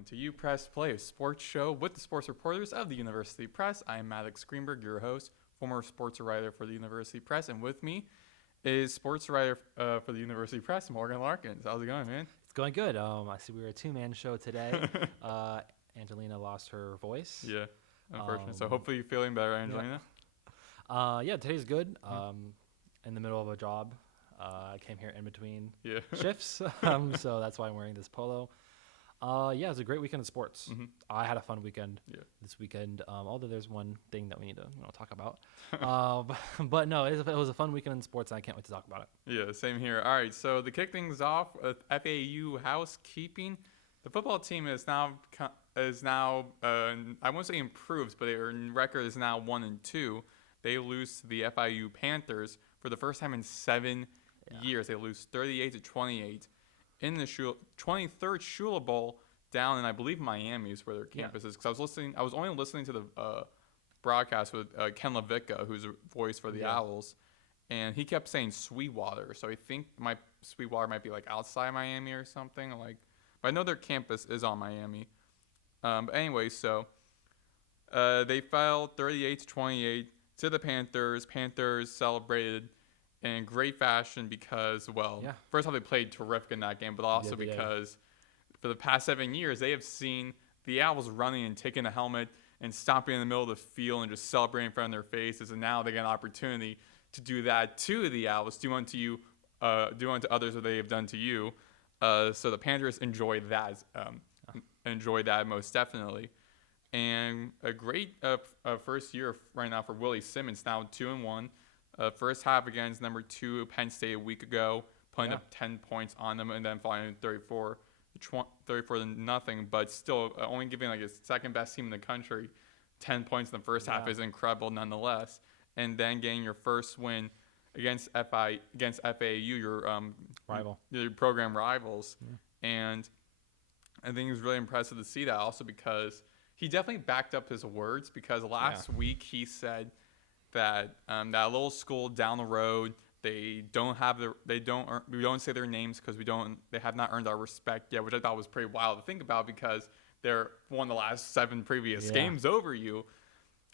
welcome to UPress Play, a sports show with the sports reporters of the University Press. I am Maddox Greenberg, your host, former sports writer for the University Press, and with me is sports writer for the University Press, Morgan Larkins. How's it going, man? It's going good. I see we were a two-man show today. Angelina lost her voice. Yeah, unfortunately. So hopefully you're feeling better, Angelina. Yeah, today's good. In the middle of a job. I came here in between shifts, so that's why I'm wearing this polo. Yeah, it was a great weekend of sports. I had a fun weekend this weekend, although there's one thing that we need to talk about. But no, it was a fun weekend in sports, and I can't wait to talk about it. Yeah, same here. All right, so to kick things off with FAU housekeeping, the football team is now I won't say improved, but their record is now 1-2. They lose to the FIU Panthers for the first time in 7 years. They lose 38-28 in the 23rd Shula Bowl down in, I believe, Miami is where their campus is. Because I was only listening to the broadcast with Ken Levitka, who's a voice for the Owls, and he kept saying Sweetwater. So I think Sweetwater might be like outside Miami or something. But I know their campus is on Miami. But anyway, so they fell 38-28 to the Panthers. Panthers celebrated in great fashion because, first off, they played terrific in that game, but also because for the past 7 years, they have seen the Owls running and taking a helmet and stomping in the middle of the field and just celebrating in front of their faces, and now they get an opportunity to do that to the Owls, do unto others what they have done to you. So the Panthers enjoyed that most definitely. And a great first year right now for Willie Simmons, now 2-1. First half against number 2 Penn State a week ago, putting up 10 points on them, and then falling 34-0, but still only giving his second best team in the country 10 points in the first half is incredible nonetheless. And then getting your first win against FAU, your rival, your program rivals, and I think it was really impressive to see that also because he definitely backed up his words, because last week he said that that little school down the road, we don't say their names because they have not earned our respect yet, which I thought was pretty wild to think about because they're won the last 7 previous games over you.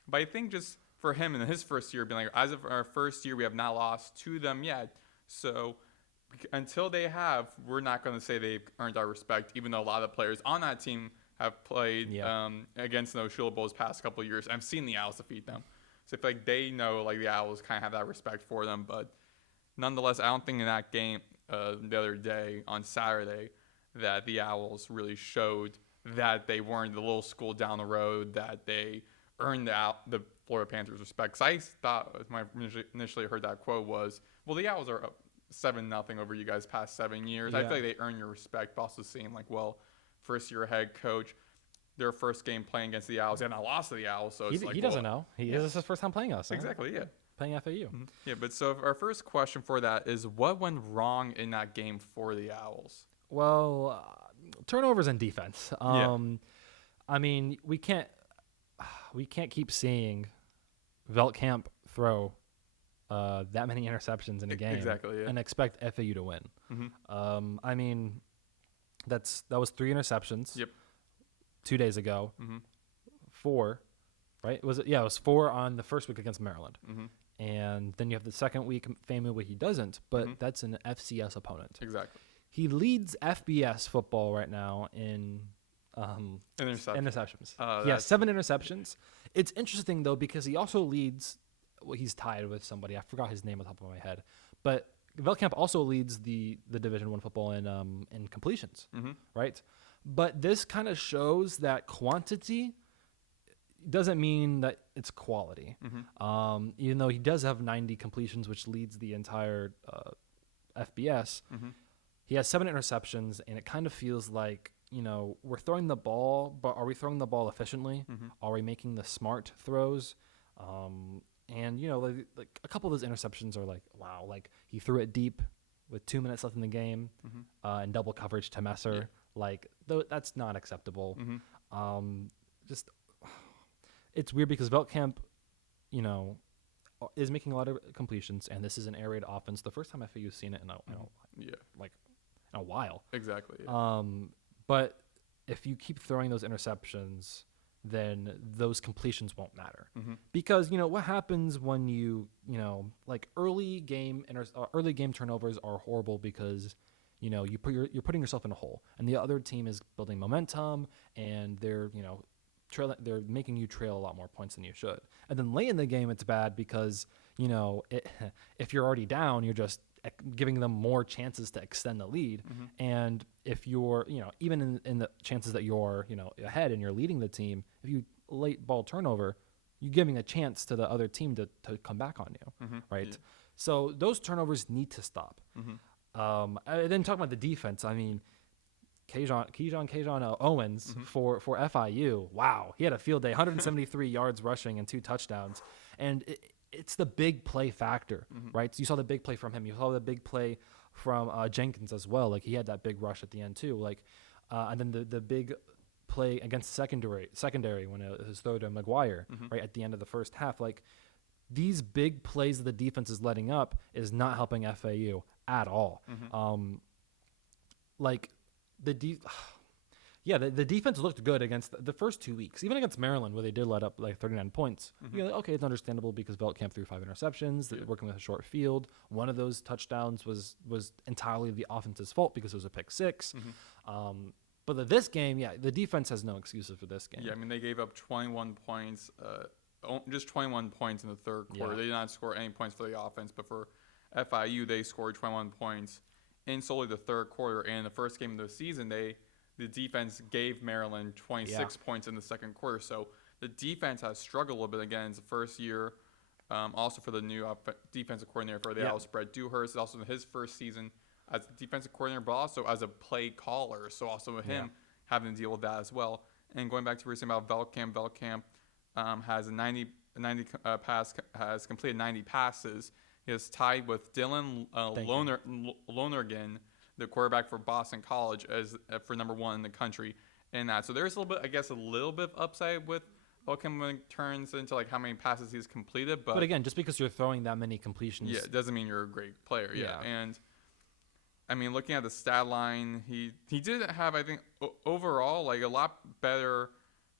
But I think just for him in his first year, being like, as of our first year, we have not lost to them yet. So until they have, we're not going to say they've earned our respect, even though a lot of the players on that team have played against those Shula Bowls past couple of years. I've seen the Owls defeat them. So I feel like they know the Owls kind of have that respect for them. But nonetheless, I don't think in that game the other day on Saturday that the Owls really showed that they weren't the little school down the road, that they earned the Florida Panthers' respect. Because I thought when I initially heard that quote was, well, the Owls are up 7-0 over you guys past 7 years. I feel like they earn your respect. But also seeing first-year head coach, their first game playing against the Owls, and I lost to the Owls, so he doesn't know. This is his first time playing us. Exactly, playing FAU. Yeah, but so our first question for that is, what went wrong in that game for the Owls? Well, turnovers and defense. I mean, we can't keep seeing Veltkamp throw that many interceptions in a game and expect FAU to win. I mean, that was 3 interceptions. 2 days ago. 4, right? It was 4 on the first week against Maryland. And then you have the second week, family week, he doesn't, but that's an FCS opponent. Exactly. He leads FBS football right now in interceptions. He has 7 interceptions. It's interesting, though, because he also leads, he's tied with somebody. I forgot his name on top of my head. But Veltkamp also leads the Division I football in completions, right? But this kind of shows that quantity doesn't mean that it's quality. Even though he does have 90 completions, which leads the entire FBS, he has 7 interceptions, and it kind of feels like, we're throwing the ball, but are we throwing the ball efficiently? Are we making the smart throws? And, a couple of those interceptions are wow, he threw it deep with 2 minutes left in the game and double coverage to Messer. That's not acceptable. It's weird because Veltkamp, is making a lot of completions, and this is an air raid offense. The first time FAU's seen it in a while. Exactly. Yeah. But if you keep throwing those interceptions, then those completions won't matter. Because, what happens when like early game turnovers are horrible because, you're putting yourself in a hole, and the other team is building momentum, and they're making you trail a lot more points than you should. And then late in the game, it's bad because, if you're already down, you're just giving them more chances to extend the lead. And if you're, even in the chances that you're, ahead and you're leading the team, if you late ball turnover, you're giving a chance to the other team to come back on you, right? Yeah. So those turnovers need to stop. Then talking about the defense, I mean, Keyshawn Owens for FIU. Wow, he had a field day, 173 yards rushing and 2 touchdowns, and it's the big play factor, right? So you saw the big play from him. You saw the big play from Jenkins as well. Like he had that big rush at the end too. Like, and then the big play against secondary when it was throw to McGuire right at the end of the first half. Like these big plays that the defense is letting up is not helping FAU at all. Like the defense looked good against the first 2 weeks, even against Maryland, where they did let up like 39 points. You're like, okay, it's understandable because Veltkamp threw 5 interceptions, working with a short field. One of those touchdowns was entirely the offense's fault because it was a pick 6. But this game, the defense has no excuses for this game. Yeah, I mean, they gave up 21 points, just 21 points in the third quarter. They did not score any points for the offense, but for FIU, they scored 21 points in solely the third quarter. And the first game of the season, the defense gave Maryland 26 points in the second quarter. So the defense has struggled a little bit. Again, it's the first year also for the new defensive coordinator for the Owls, Brett Dewhurst. It's also his first season as a defensive coordinator, but also as a play caller. So also with him having to deal with that as well. And going back to what we were saying about Veltkamp has has completed 90 passes. He is tied with Dylan Lonergan, the quarterback for Boston College, as for number 1 in the country in that. So there's a little bit of upside with Veltkamp when it turns into like how many passes he's completed. But again, just because you're throwing that many completions, it doesn't mean you're a great player. And I mean, looking at the stat line, he did have, I think, overall like a lot better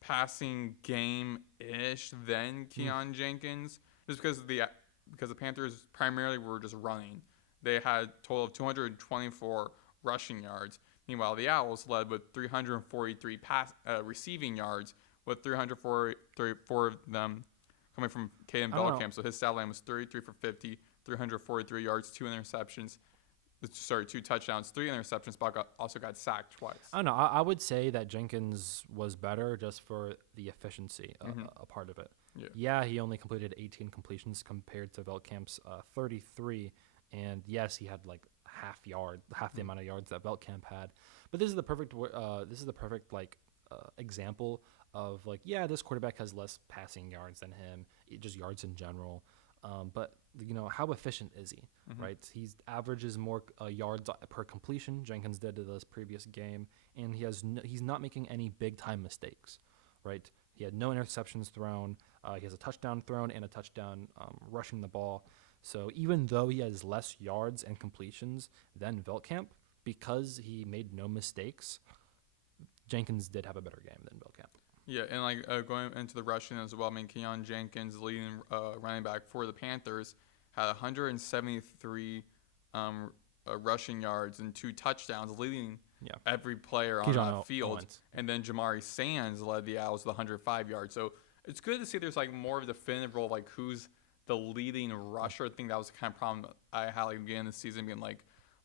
passing game-ish than Keon Jenkins, just because the Panthers primarily were just running. They had a total of 224 rushing yards. Meanwhile, the Owls led with 343 receiving yards, with 344 of them coming from Caden Veltkamp. So his stat line was 33 for 50, 343 yards, 2 interceptions. 2 touchdowns, 3 interceptions, but also got sacked twice. I don't know. I would say that Jenkins was better just for the efficiency, a part of it. Yeah, he only completed 18 completions compared to Veltkamp's 33. And yes, he had like half the amount of yards that Veltkamp had. But this is the perfect example of like, this quarterback has less passing yards than him, just yards in general. But how efficient is he, right? He averages more yards per completion. Jenkins did to this previous game, and he's not making any big time mistakes, right? He had no interceptions thrown. He has a touchdown thrown and a touchdown rushing the ball. So even though he has less yards and completions than Veltkamp, because he made no mistakes, Jenkins did have a better game than Veltkamp. Yeah, and like going into the rushing as well, I mean, Keon Jenkins, leading running back for the Panthers, had 173 rushing yards and 2 touchdowns, leading every player on the field. Owens. And then Jamari Sands led the Owls with 105 yards. So it's good to see there's like more of a definitive role, like who's the leading rusher. I think that was the kind of problem I had like, at the beginning of the season, being like,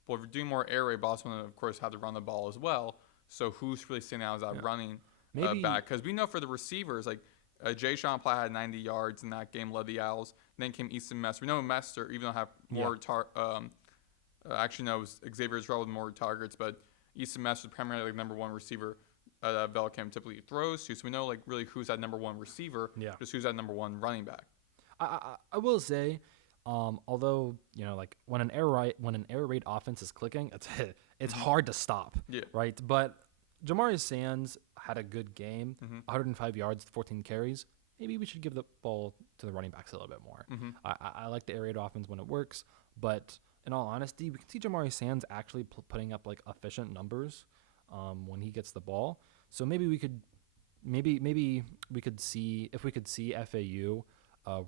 well, if we're doing more air raid, but also of course have to run the ball as well. So who's really standing out as that running back? Because we know for the receivers, like Jay Sean Platt had 90 yards in that game, led the Owls. And then came Easton Messer. We know Messer, even though have more actually no, Xavier's role with more targets, but Easton Messer is primarily like number 1 receiver that Veltkamp typically throws to. So we know like really who's that number 1 receiver, just who's that number 1 running back. I will say, although like when an air raid offense is clicking, it's hard to stop, right? But Jamari Sands had a good game, 105 yards, 14 carries. Maybe we should give the ball to the running backs a little bit more. I like the air raid offense when it works, but in all honesty, we can see Jamari Sands actually putting up like efficient numbers when he gets the ball. So maybe we could see if we could see FAU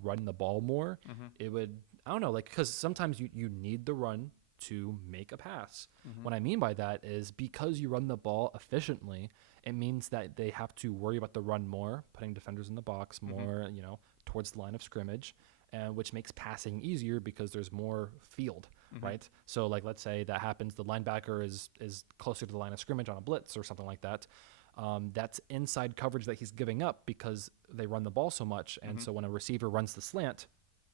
run the ball more. It would, I don't know, like, because sometimes you need the run to make a pass. What I mean by that is because you run the ball efficiently, it means that they have to worry about the run more, putting defenders in the box more, towards the line of scrimmage, which makes passing easier because there's more field, right? So, like, let's say that happens, the linebacker is closer to the line of scrimmage on a blitz or something like that. That's inside coverage that he's giving up because they run the ball so much. And so when a receiver runs the slant,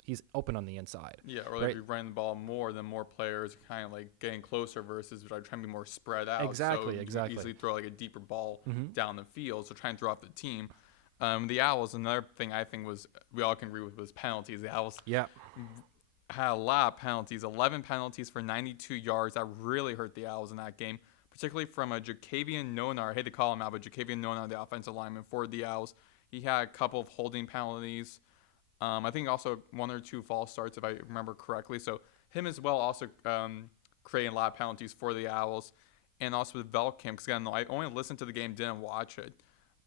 he's open on the inside. Yeah, or if you run the ball more, then more players are kind of like getting closer versus trying to be more spread out. Exactly. You can easily throw like a deeper ball down the field, so try and throw off the team. The Owls, another thing I think we all can agree with was penalties. The Owls had a lot of penalties, 11 penalties for 92 yards. That really hurt the Owls in that game, particularly from a Jacavian Nonar. I hate to call him out, but Jacavian Nonar, the offensive lineman for the Owls, he had a couple of holding penalties. I think also 1 or 2 false starts, if I remember correctly. So him as well also creating a lot of penalties for the Owls. And also with Velkamp, because again, I only listened to the game, didn't watch it.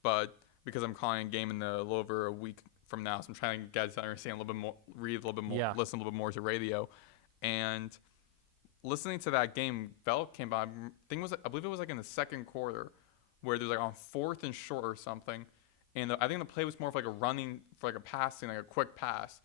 But because I'm calling a game in a little over a week from now, so I'm trying to get to understand a little bit more, read a little bit more, listen a little bit more to radio. And listening to that game, Velkamp, I believe it was like in the second quarter, where there's like on 4th and short or something. And I think the play was more of like a running for like a passing, like a quick pass.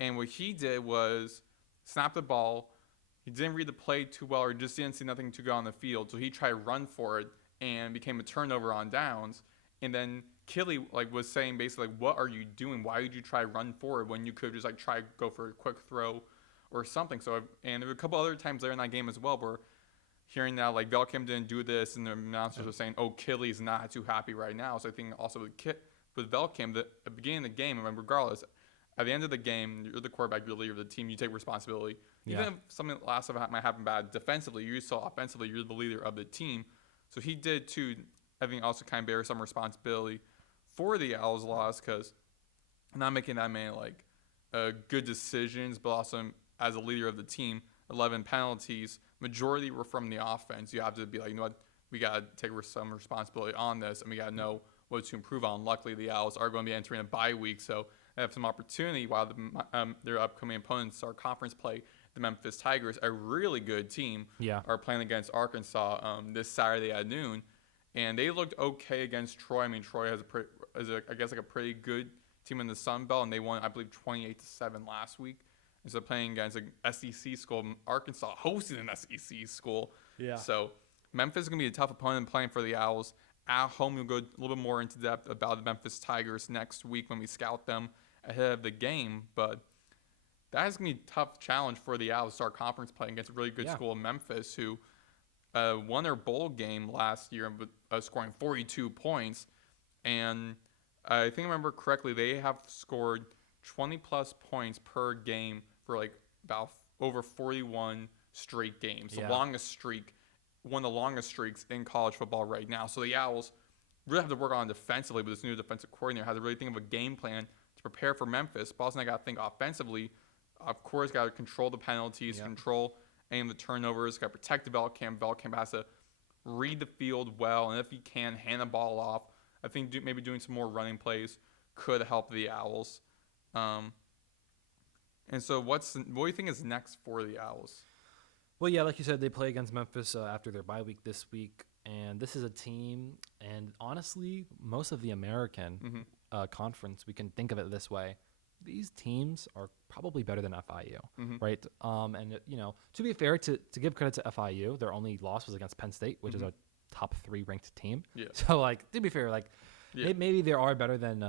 And what he did was snap the ball. He didn't read the play too well, or just didn't see nothing too good on the field. So he tried to run for it and became a turnover on downs. And then Killy was saying basically, what are you doing? Why would you try to run forward when you could just try to go for a quick throw or something? So and there were a couple other times there in that game as well where hearing that Velkamp didn't do this, and the announcers were saying, "Oh, Killy's not too happy right now." So I think also with Velkamp, at the beginning of the game, and regardless, at the end of the game, you're the quarterback, you're the leader of the team, you take responsibility. Even if something last of it might happen bad defensively, you saw offensively, you're the leader of the team. So he did too. I think also kind of bear some responsibility for the Owls' loss because not making that many good decisions, but also as a leader of the team, 11 penalties. Majority were from the offense. You have to be like, you know what, we got to take some responsibility on this, and we got to know what to improve on. Luckily, the Owls are going to be entering a bye week, so they have some opportunity while their upcoming opponents are conference play. The Memphis Tigers, a really good team, are playing against Arkansas this Saturday at noon, and they looked okay against Troy. I mean, Troy has a pretty good team in the Sun Belt, and they won, I believe, 28-7 last week. And so playing against an SEC school, Arkansas hosting an SEC school. Yeah. So Memphis is going to be a tough opponent playing for the Owls. At home, we'll go a little bit more into depth about the Memphis Tigers next week when we scout them ahead of the game. But that is going to be a tough challenge for the Owls to start conference play against a really good school in Memphis, who won their bowl game last year, scoring 42 points. And I think I remember correctly, they have scored 20-plus points per game for about over 41 straight games. The longest streak, one of the longest streaks in college football right now. So the Owls really have to work on defensively with this new defensive coordinator. Has to really think of a game plan to prepare for Memphis. But also, I got to think offensively. Of course, got to control the penalties, control any of the turnovers. Got to protect the Velkamp. Velkamp has to read the field well, and if he can, hand the ball off. I think maybe doing some more running plays could help the Owls. And so what do you think is next for the Owls? Well, yeah, like you said, they play against Memphis after their bye week this week. And this is a team, and honestly, most of the American conference, we can think of it this way. These teams are probably better than FIU, right? And, to be fair, to give credit to FIU, their only loss was against Penn State, which is a top 3 ranked team. Yeah. So, to be fair, maybe they are better than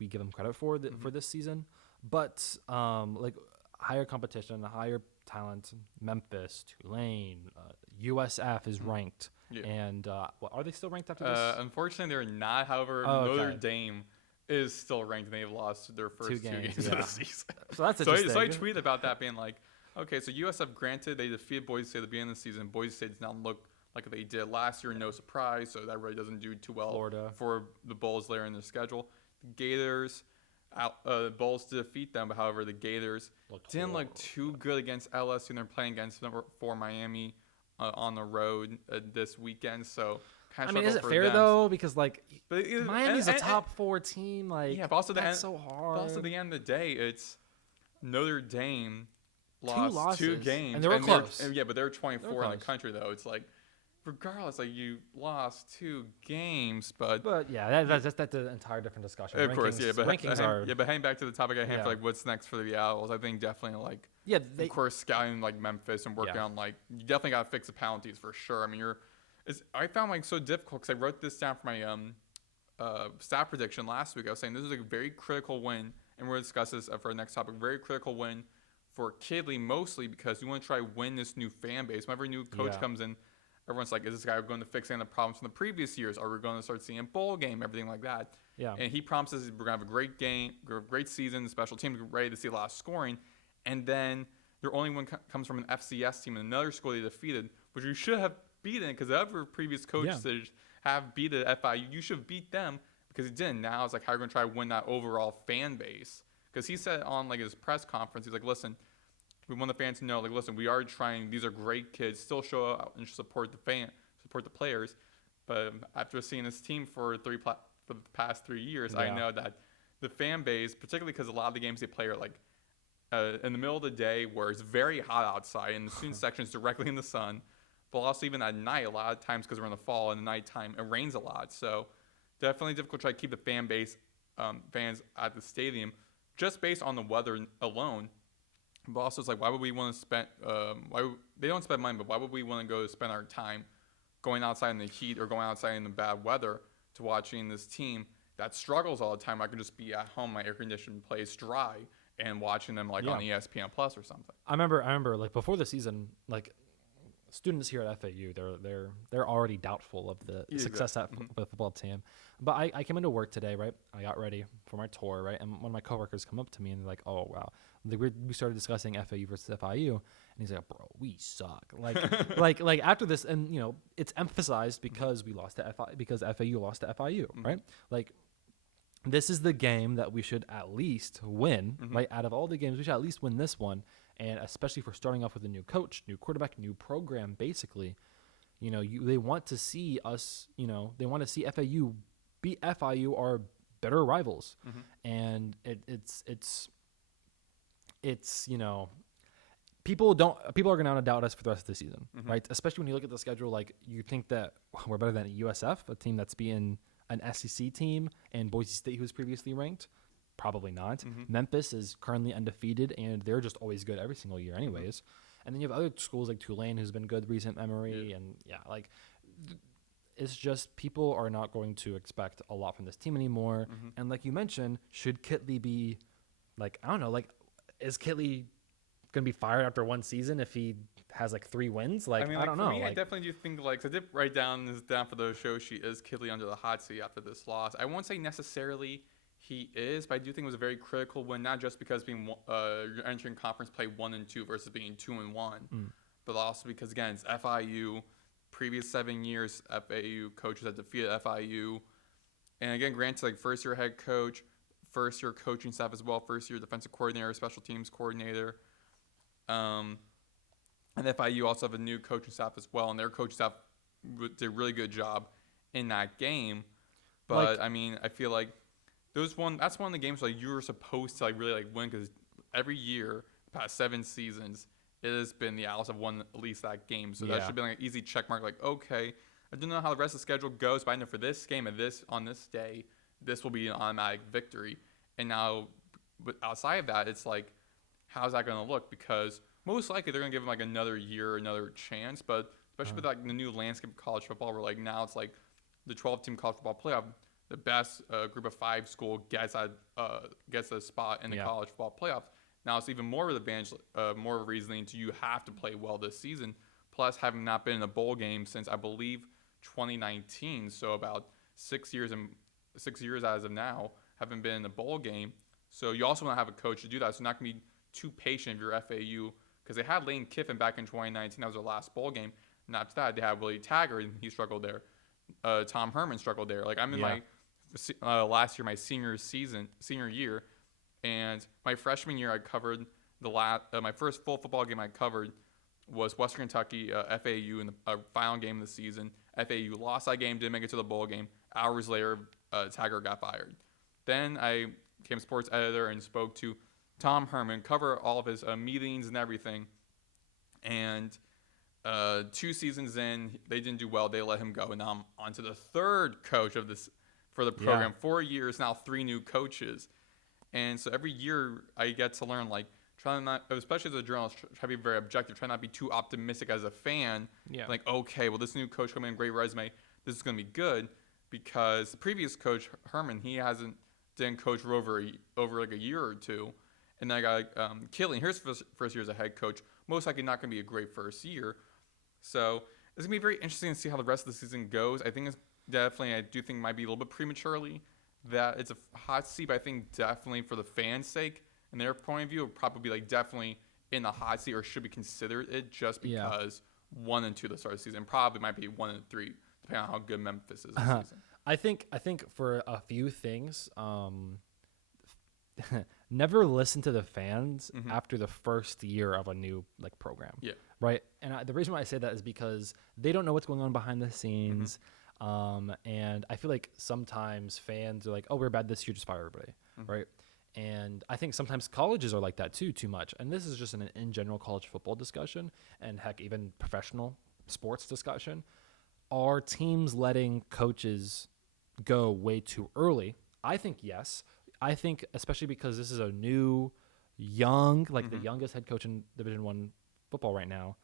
we give them credit for for this season. But, higher competition, higher talent, Memphis, Tulane, USF is ranked. Yeah. And are they still ranked after this? Unfortunately, they're not. However, Notre Dame is still ranked, and they've lost their first 2 games of the season. So that's interesting. So I tweeted about that being okay, so USF, granted, they defeated Boise State at the beginning of the season. Boise State does not look like they did last year, no surprise, so that really doesn't do too well for the Bulls later in their schedule. The Gators, Bulls to defeat them, but however, the Gators didn't look too good against LSU, and they're playing against number 4 Miami on the road this weekend, so kind I of mean, is it for fair them. though? Because like But Miami's a top 4 team. Like, yeah, but also that's so hard. But also, at the end of the day, it's Notre Dame lost 2 losses, games, and they were close. But they're 24 They were in the close. country though. It's like, regardless, like you lost 2 games, but yeah, that's an entire different discussion. of course, yeah. But rankings are but heading back to the topic at hand for Yeah. like what's next for the Owls, I think definitely like they of course scouting like Memphis and working Yeah. on like you definitely got to fix the penalties for sure. I mean, I found like so difficult because I wrote this down for my stat prediction last week. I was saying this is a very critical win, and we're going to discuss this for our next topic. Very critical win for Kidley, mostly because we want to try to win this new fan base. Whenever a new coach Yeah. comes in, everyone's like, is this guy going to fix any of the problems from the previous years? Are we going to start seeing a bowl game, everything like that? Yeah. And he promises we're going to have a great game, great season, the special teams ready to see a lot of scoring. And then their only one comes from an FCS team and another school they defeated, which we should have beaten because other previous coaches have beat at FIU. You should beat them because he didn't. Now it's like, how are you going to try to win that overall fan base? Because he said on like his press conference, he's like, listen, we want the fans to know, like, listen, we are trying. These are great kids. Still show out and support the players. But after seeing this team for the past 3 years, I know that the fan base, particularly because a lot of the games they play are like in the middle of the day where it's very hot outside and the student section is directly in the sun. But also even at night, a lot of times because we're in the fall and the nighttime, it rains a lot. So definitely difficult to try to keep the fan base, fans at the stadium, just based on the weather alone. But also it's like, why would we want to spend, they don't spend money, but why would we want to go spend our time going outside in the heat or going outside in the bad weather to watching this team that struggles all the time? I could just be at home, my air-conditioned place dry, and watching them like on ESPN Plus or something. I remember like before the season, like students here at FAU, they're already doubtful of the success of the football team. But I came into work today, right? I got ready for my tour, right? And one of my coworkers come up to me and they're like, "Oh wow!" We started discussing FAU versus FIU, and he's like, "Bro, we suck." Like like after this, and you know, it's emphasized because we lost to because FAU lost to FIU, right? Like, this is the game that we should at least win, right? Out of all the games, we should at least win this one. And especially for starting off with a new coach, new quarterback, new program, basically, you know, they want to see us, you know, they want to see FAU beat FIU, our better rivals. And it's, you know, people are going to doubt us for the rest of the season, right? Especially when you look at the schedule, like you think that we're better than USF, a team that's beaten an SEC team, and Boise State, who was previously ranked. Probably not. Memphis is currently undefeated, and they're just always good every single year anyways. And then you have other schools like Tulane, who's been good recent memory. And, like, it's just people are not going to expect a lot from this team anymore. And like you mentioned, should Kitley be, like, I don't know, like, is Kitley going to be fired after one season if he has, like, 3 wins? Like, I mean, like, I don't know. Me, I definitely do think, like, 'cause I did write down for the show sheet, is Kitley under the hot seat after this loss? I won't say necessarily he is, but I do think it was a very critical win, not just because being you're entering conference play 1 and 2 versus being 2 and 1, but also because, again, it's FIU. Previous 7 years, FAU coaches have defeated FIU, and again, granted, like first year head coach, first year coaching staff as well, first year defensive coordinator, special teams coordinator, and FIU also have a new coaching staff as well, and their coaching staff did a really good job in that game. But I mean, I feel like that's one of the games like you were supposed to like really like win, because every year, the past 7 seasons, it has been the Owls have won at least that game. So that should be like an easy check mark. Like, okay, I don't know how the rest of the schedule goes, but I know for this game and on this day, this will be an automatic victory. And now, but outside of that, it's like, how's that going to look? Because most likely they're going to give them like another year, another chance. But especially with like the new landscape of college football, where like now it's like the 12-team college football playoff. The best group of 5 school gets a spot in the college football playoffs. Now it's even more of an advantage, more of a reasoning to you have to play well this season. Plus, having not been in a bowl game since I believe 2019, so about 6 years as of now, haven't been in a bowl game. So you also want to have a coach to do that. So not going to be too patient if you're FAU, because they had Lane Kiffin back in 2019. That was their last bowl game. And after that, they had Willie Taggart, and he struggled there. Tom Herman struggled there. Like, I'm in my last year, my senior year, and my freshman year, I covered my first full football game I covered was Western Kentucky FAU in the final game of the season. FAU lost that game, didn't make it to the bowl game. Hours later, Taggart got fired. Then I became sports editor and spoke to Tom Herman, cover all of his meetings and everything. And 2 seasons in, they didn't do well. They let him go. And now I'm on to the third coach of this for the program. 4 years now, 3 new coaches. And so every year I get to learn, like, try not, especially as a journalist, try to be very objective. Try not to be too optimistic as a fan. Yeah. Like, okay, well, this new coach coming in, great resume. This is going to be good. Because the previous coach, Herman, he didn't coach for over like a year or 2. And then I got Killian. Here's first year as a head coach. Most likely not going to be a great first year. So it's going to be very interesting to see how the rest of the season goes. I think I do think it might be a little bit prematurely that it's a hot seat, but I think definitely for the fans' sake and their point of view, it would probably be like definitely in the hot seat or should be considered it just because 1 and 2 the start of the season. Probably might be 1 and 3, depending on how good Memphis is this season. I think for a few things, never listen to the fans after the first year of a new like program. Yeah. Right. And the reason why I say that is because they don't know what's going on behind the scenes. And I feel like sometimes fans are like, oh, we're bad this year, just fire everybody. Right. And I think sometimes colleges are like that too much. And this is just an in general college football discussion and heck, even professional sports discussion. Are teams letting coaches go way too early? I think yes. I think especially because this is a new, young, like the youngest head coach in Division I football right now.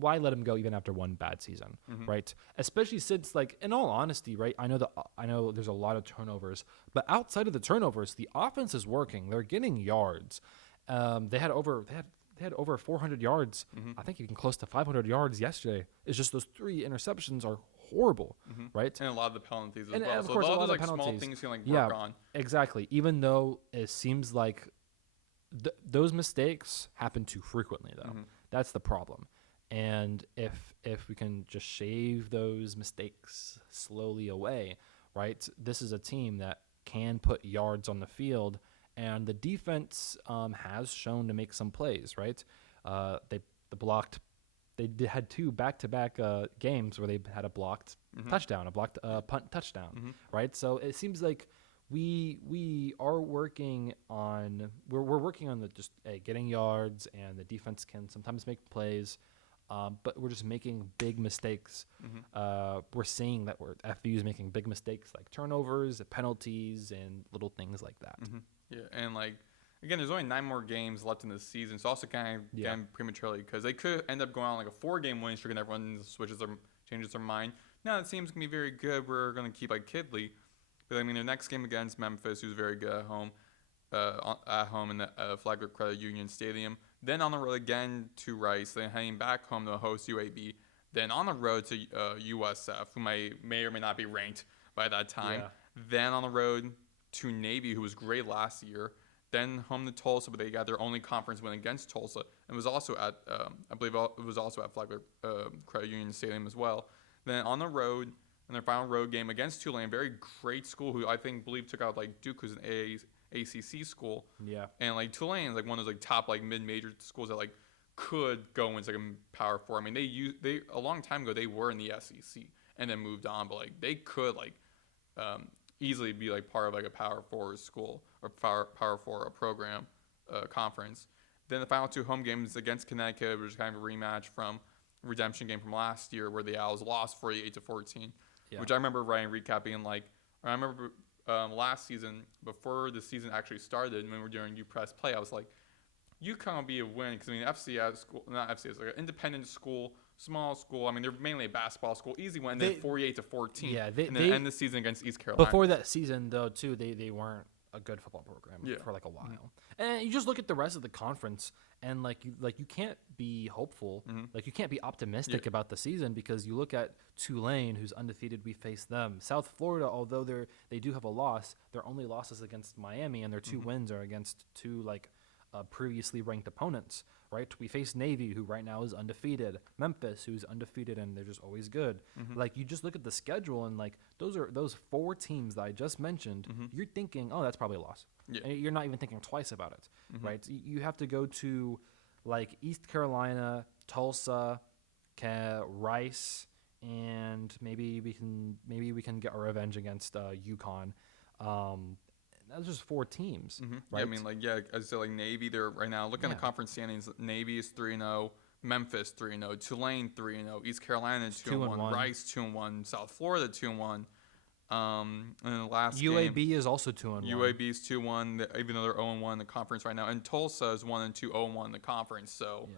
Why let him go even after one bad season, right? Especially since, like, in all honesty, right? I know there's a lot of turnovers, but outside of the turnovers, the offense is working. They're getting yards. They had over 400 yards. I think even close to 500 yards yesterday. It's just those 3 interceptions are horrible, right? And a lot of the penalties as and well. And of so course, a lot of the small penalties. things you can work on. Exactly. Even though it seems like those mistakes happen too frequently, though. That's the problem. And if we can just shave those mistakes slowly away, right? This is a team that can put yards on the field, and the defense has shown to make some plays, right? They had 2 back-to-back games where they had a blocked touchdown, a blocked punt touchdown, right? So it seems like we are working on we're working on getting yards, and the defense can sometimes make plays. But we're just making big mistakes. We're seeing that FU is making big mistakes like turnovers, penalties, and little things like that. Yeah, and like again, there's only 9 more games left in the season, so also kind of again prematurely because they could end up going on like a 4-game winning streak and everyone changes their mind. No, it seems gonna be very good. We're gonna keep like Kidley, but I mean their next game against Memphis, who's very good at home in the Flagler Credit Union Stadium. Then on the road again to Rice, then heading back home to host UAB. Then on the road to USF, who may or may not be ranked by that time. Yeah. Then on the road to Navy, who was great last year. Then home to Tulsa, but they got their only conference win against Tulsa, and was also at I believe it was also at Flagler Credit Union Stadium as well. Then on the road in their final road game against Tulane, very great school who I believe took out like Duke, who's an ACC school. Yeah. And like Tulane is like one of those like top like mid-major schools that like could go into like a Power 4. I mean they a long time ago they were in the SEC and then moved on, but like they could like easily be like part of like a Power 4 school or Power 4 program conference. Then the final 2 home games against Connecticut, which is kind of a rematch from a redemption game from last year where the Owls lost 48-14, which I remember writing recap being like, I remember last season, before the season actually started, when we were doing UPress play, I was like, UConn will be a win because I mean FCS school, not FCS, like an independent school, small school. I mean they're mainly a basketball school, easy win. Then 48-14. Yeah, and then end the season against East Carolina. Before that season though, too, they weren't a good football program for like a while. And you just look at the rest of the conference, and like you can't be hopeful, like you can't be optimistic about the season because you look at Tulane, who's undefeated. We face them. South Florida, although they do have a loss, their only losses against Miami, and their 2 wins are against 2 like previously ranked opponents. Right? We face Navy, who right now is undefeated. Memphis, who's undefeated, and they're just always good. Like you just look at the schedule, and like those 4 teams that I just mentioned. You're thinking, oh, that's probably a loss. Yeah. And you're not even thinking twice about it, right? You have to go to like East Carolina, Tulsa, Rice, and maybe we can get our revenge against UConn. That's just 4 teams, right? Yeah, I mean, as I said, Navy, they're right now looking at the conference standings. Navy is 3-0, Memphis 3-0, Tulane 3-0, East Carolina 2-1, Rice 2-1, South Florida 2-1. And then the last UAB game, is also 2-1. UAB is 2-1, even though they're 0-1 in the conference right now. And Tulsa is 1-2, 0-1 in the conference. So,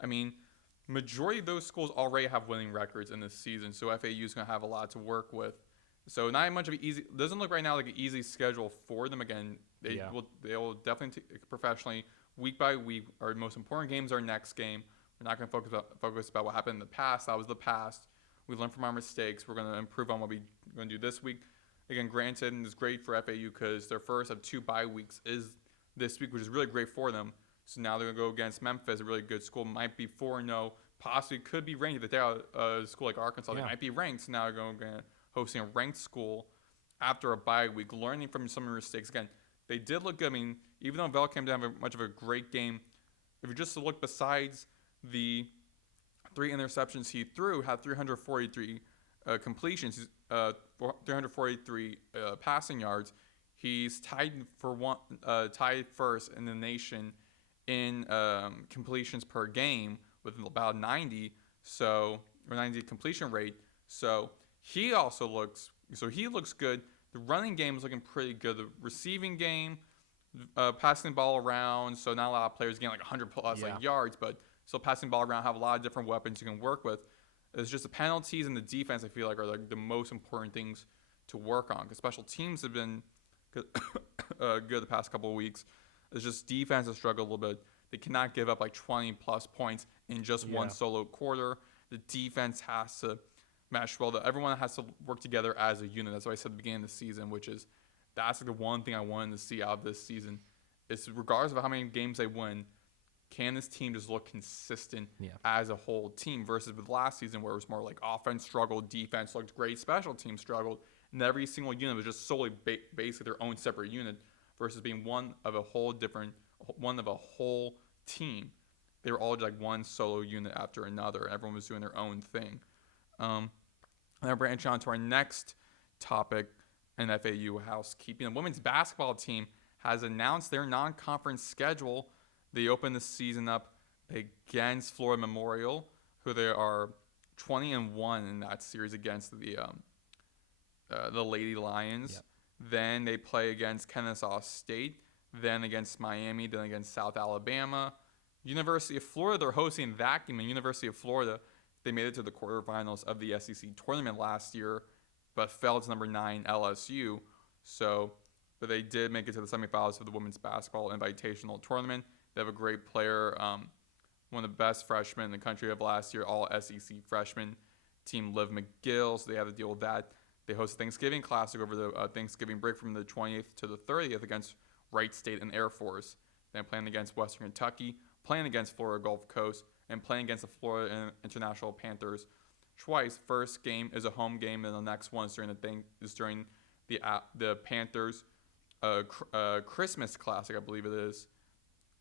I mean, majority of those schools already have winning records in this season. So FAU is going to have a lot to work with. So not much of an easy. Doesn't look right now like an easy schedule for them. Again, they will definitely professionally week by week. Our most important games are next game. We're not going to focus about what happened in the past. That was the past. We learned from our mistakes. We're going to improve on what we're going to do this week. Again, granted, it's great for FAU because their first of 2 bye weeks is this week, which is really great for them. So now they're going to go against Memphis, a really good school. Might be 4-0, possibly could be ranked. If they're a school like Arkansas, they might be ranked. So now they're going to hosting a ranked school after a bye week, learning from some of their mistakes. Again, they did look good. I mean, even though Velcam didn't have much of a great game, if you just look besides the 3 interceptions he threw, had 343 completions, 343 passing yards. He's tied first in the nation in completions per game with about 90, or 90 completion rate. So he looks good. The running game is looking pretty good. The receiving game, passing the ball around. So not a lot of players getting 100 plus yards, but still passing the ball around. Have a lot of different weapons you can work with. It's just the penalties and the defense I feel like are the most important things to work on. Because special teams have been good the past couple of weeks. It's just defense has struggled a little bit. They cannot give up 20 plus points in just one solo quarter. The defense has to match well. Everyone has to work together as a unit. That's what I said at the beginning of the season, which is that's the one thing I wanted to see out of this season. Is regardless of how many games they win, can this team just look consistent as a whole team versus with last season where it was more like offense struggled, defense looked great, special teams struggled, and every single unit was just solely basically their own separate unit versus being one of a whole team. They were all just one solo unit after another. Everyone was doing their own thing. And branch on to our next topic in FAU housekeeping. The women's basketball team has announced their non-conference schedule. They opened the season up against Florida Memorial, who they are 20-1 in that series against the Lady Lions. Yep. Then they play against Kennesaw State, then against Miami, then against South Alabama. University of Florida, they're hosting that game. And University of Florida, they made it to the quarterfinals of the SEC tournament last year, but fell to number 9 LSU. But they did make it to the semifinals of the women's basketball invitational tournament. They have a great player, one of the best freshmen in the country of last year, all SEC freshman team, Liv McGill. So they have to deal with that. They host Thanksgiving Classic over the Thanksgiving break from the 28th to the 30th against Wright State and Air Force. Then playing against Western Kentucky, playing against Florida Gulf Coast, and playing against the Florida International Panthers twice. First game is a home game, and the next one is during the Panthers Christmas Classic, I believe it is.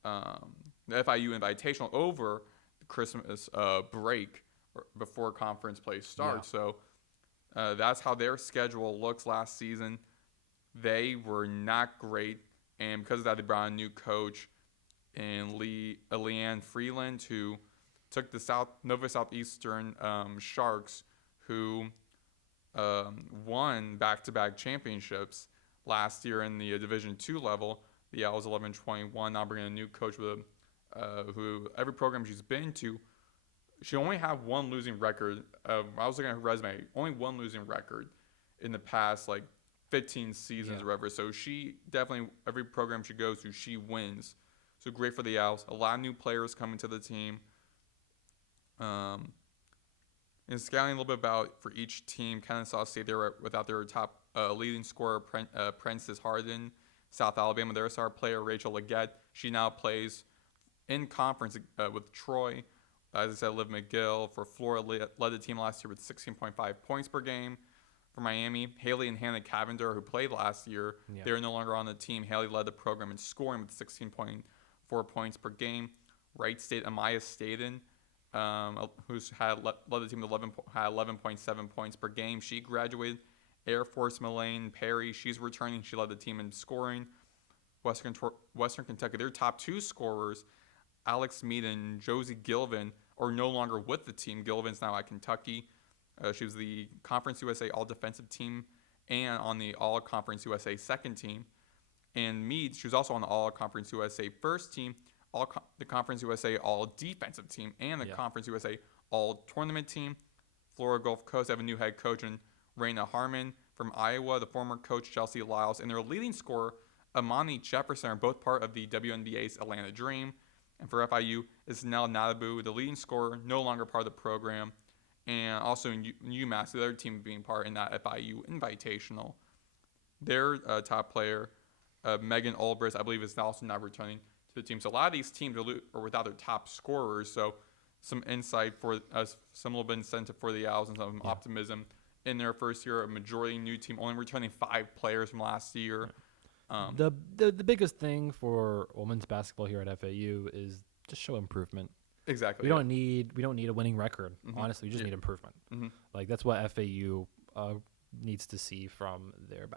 The FIU Invitational over the Christmas break before conference play starts. Yeah. So that's how their schedule looks last season. They were not great, and because of that, they brought a new coach in Leanne Freeland, who took the Nova Southeastern Sharks, who won back-to-back championships last year in the Division II level. The Owls 11-21. Now bringing a new coach with who every program she's been to, she only had one losing record. I was looking at her resume, only one losing record in the past 15 seasons or whatever. So she definitely, every program she goes to, she wins. So great for the Owls. A lot of new players coming to the team. And scouting a little bit about for each team, Kennesaw State, they were without their top leading scorer, Prentice Harden. South Alabama, their star player, Rachel Leggett. She now plays in conference with Troy. As I said, Liv McGill for Florida led the team last year with 16.5 points per game. For Miami, Haley and Hannah Cavender, who played last year, they're no longer on the team. Haley led the program in scoring with 16.4 points per game. Wright State, Amaya Staten, who's led the team to had 11.7 points per game. She graduated. Air Force Melaine Perry, she's returning. She led the team in scoring. Western Kentucky, their top 2 scorers, Alex Mead and Josie Gilvin, are no longer with the team. Gilvin's now at Kentucky. She was the Conference USA All-Defensive Team and on the All-Conference USA second team. And Mead, she was also on the All-Conference USA first team, the Conference USA All-Defensive Team, and the Conference USA All-Tournament Team. Florida Gulf Coast, they have a new head coach in Raina Harmon. From Iowa, the former coach Chelsea Lyles, and their leading scorer, Amani Jefferson, are both part of the WNBA's Atlanta Dream. And for FIU, it's Nell Nadabu, the leading scorer, no longer part of the program. And also in UMass, the other team being part in that FIU Invitational. Their top player, Megan Olbrist, I believe, is also now returning to the team. So a lot of these teams are without their top scorers. So some insight for us, some little bit incentive for the Owls and some optimism in their first year. A majority new team, only returning 5 players from last year. The biggest thing for women's basketball here at FAU is just show improvement. Exactly. We don't need a winning record. Mm-hmm. Honestly, we just need improvement. Mm-hmm. Like that's what FAU needs to see from their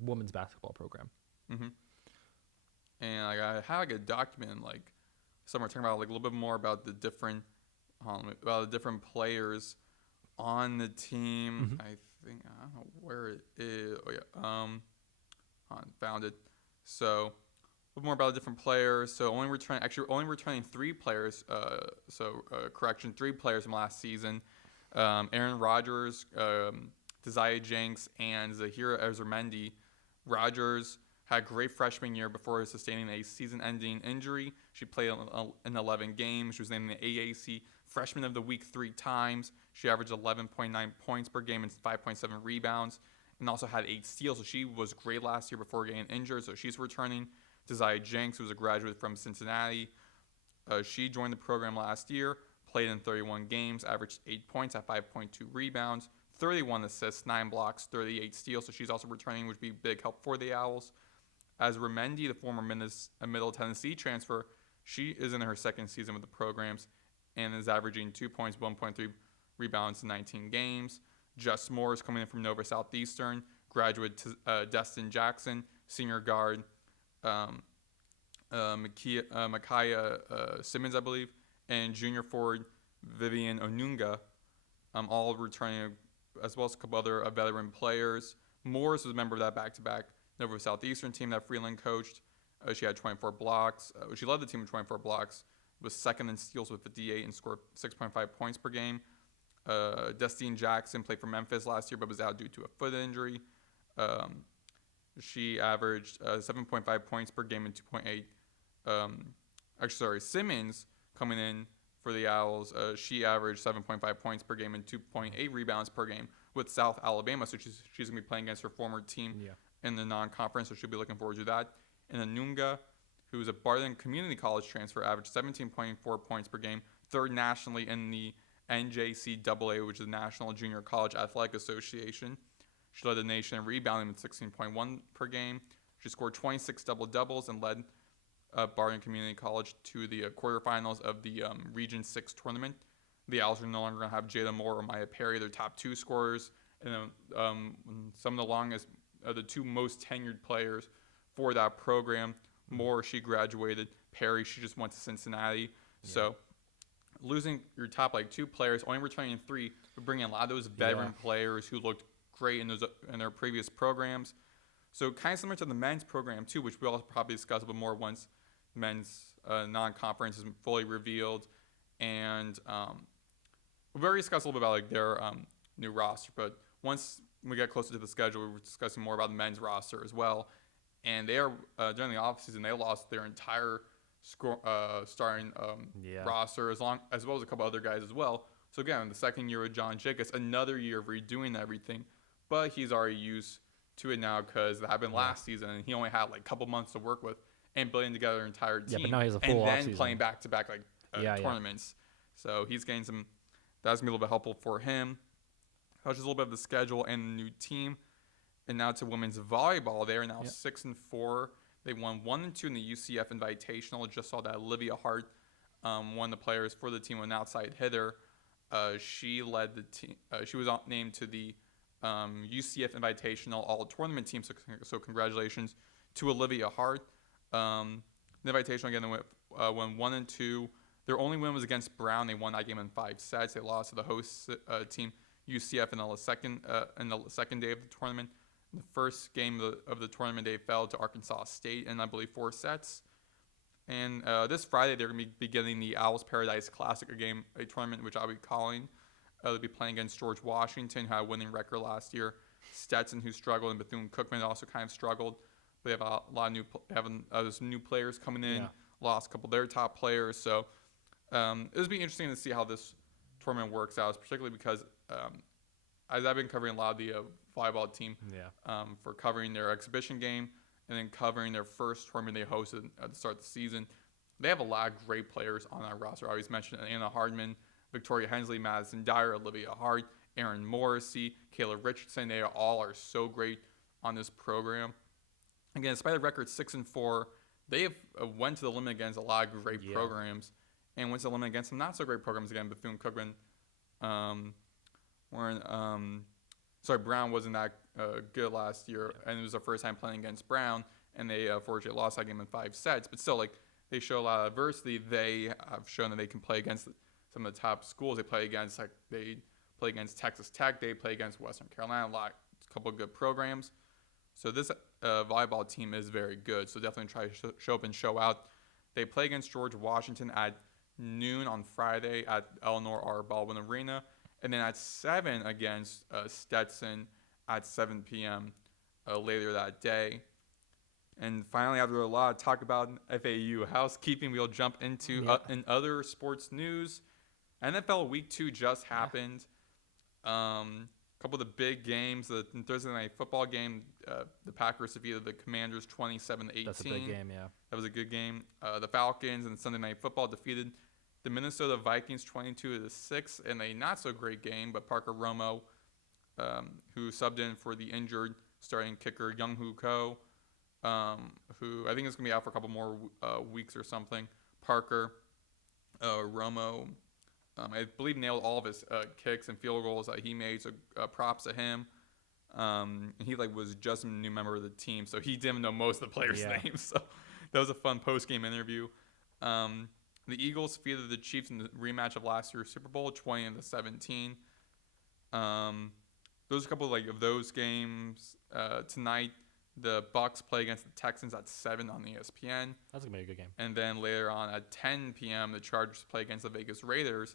women's basketball program. Mm-hmm. And like I had like a document like somewhere talking about like a little bit more about the different players on the team. Mm-hmm. I think I don't know where it is. Oh yeah. Found it. So a little more about the different players. So only returning 3 players. 3 players from last season. Aaron Rodgers, Desire Jenks, and Zahira Ezermendi. Rodgers had a great freshman year before sustaining a season-ending injury. She played in 11 games. She was named the AAC Freshman of the Week 3 times. She averaged 11.9 points per game and 5.7 rebounds, and also had 8 steals. So she was great last year before getting injured. So she's returning. Desire Jenks, who was a graduate from Cincinnati. She joined the program last year, played in 31 games, averaged 8 points at 5.2 rebounds, 31 assists, 9 blocks, 38 steals. So she's also returning, which would be a big help for the Owls. As Remendi, the former Middle Tennessee transfer, she is in her second season with the programs and is averaging 2 points, 1.3 rebounds in 19 games. Jess Moore is coming in from Nova Southeastern. Graduate Destin Jackson, senior guard Micaiah Simmons, I believe, and junior forward Vivian Onunga, all returning, as well as a couple other veteran players. Morris was a member of that back-to-back Nova Southeastern team that Freeland coached. She had 24 blocks. She led the team with 24 blocks, was second in steals with 58, and scored 6.5 points per game. Destine Jackson played for Memphis last year, but was out due to a foot injury. She averaged 7.5 points per game and 2.8. Simmons coming in for the Owls. She averaged 7.5 points per game and 2.8 rebounds per game with South Alabama. So she's going to be playing against her former team in the non-conference. So she'll be looking forward to that. And Anunga, who is a Barton Community College transfer, averaged 17.4 points per game, third nationally in the NJCAA, which is the National Junior College Athletic Association. She led the nation in rebounding with 16.1 per game. She scored 26 double-doubles and led Barton Community College to the quarterfinals of the Region 6 tournament. The Owls are no longer going to have Jada Moore or Maya Perry, their top 2 scorers, and some of the 2 most tenured players for that program. Moore, she graduated. Perry, she just went to Cincinnati. Yeah. So losing your top 2 players, only returning 3, but bringing a lot of those veteran players who looked great in their previous programs. So kind of similar to the men's program too, which we'll probably discuss a bit more once men's non-conference is fully revealed. And we've already discussed a little bit about their new roster, but once we get closer to the schedule, we're discussing more about the men's roster as well. And they are during the offseason, they lost their entire starting roster as well as a couple other guys as well. So again, the second year of John Jacobs, another year of redoing everything, but he's already used to it now because that happened last season, and he only had a couple months to work with and building together an entire team. Yeah, but now he has a full and then off-season. Playing back-to-back tournaments. So he's getting some. That's gonna be a little bit helpful for him. That's just a little bit of the schedule and the new team. And now to women's volleyball, they are now 6-4. They won 1-2 in the UCF Invitational. Just saw that Olivia Hart one of the players for the team, an outside hitter. She led the team. She was named to the UCF Invitational All Tournament team. So congratulations to Olivia Hart. The Invitational again went 1-2. Their only win was against Brown. They won that game in 5 sets. They lost to the host team UCF in the second day of the tournament. In the first game of the tournament, they fell to Arkansas State in, I believe, 4 sets. And this Friday, they're going to be beginning the Owls Paradise Classic, a tournament which I'll be calling. They'll be playing against George Washington, who had a winning record last year. Stetson, who struggled, and Bethune-Cookman also kind of struggled. They have a lot of new players coming in. Yeah. Lost a couple of their top players. So it'll be interesting to see how this tournament works out, particularly because as I've been covering a lot of the volleyball team for covering their exhibition game and then covering their first tournament they hosted at the start of the season. They have a lot of great players on that roster. I always mentioned Anna Hardman, Victoria Hensley, Madison Dyer, Olivia Hart, Erin Morrissey, Kayla Richardson. They all are so great on this program. Again, despite a record 6-4, they have went to the limit against a lot of great programs and went to the limit against some not so great programs. Again, Bethune-Cookman, Brown wasn't that good last year, and it was their first time playing against Brown, and they unfortunately lost that game in 5 sets. But still, they show a lot of adversity. They have shown that they can play against some of the top schools. They play against Texas Tech. They play against Western Carolina. A couple of good programs. So this volleyball team is very good. So definitely try to show up and show out. They play against George Washington at noon on Friday at Eleanor R. Baldwin Arena. And then at 7 against Stetson at 7 p.m. Later that day. And finally, after a lot of talk about FAU housekeeping, we'll jump into in other sports news. NFL Week 2 just happened. A couple of the big games. The Thursday Night Football game, the Packers defeated the Commanders 27-18. That's a big game, yeah. That was a good game. The Falcons and Sunday Night Football defeated the Minnesota Vikings 22-6 in a not-so-great game, but Parker Romo, who subbed in for the injured starting kicker Young-Hoo Ko, who I think is going to be out for a couple more weeks or something. Parker, Romo, I believe nailed all of his kicks and field goals that he made, so props to him. And he was just a new member of the team, so he didn't know most of the players' names. So that was a fun post-game interview. The Eagles defeated the Chiefs in the rematch of last year's Super Bowl, 20-17. Those are a couple of those games. Tonight, the Bucks play against the Texans at 7 on ESPN. That's gonna be a good game. And then later on at 10 p.m., the Chargers play against the Vegas Raiders,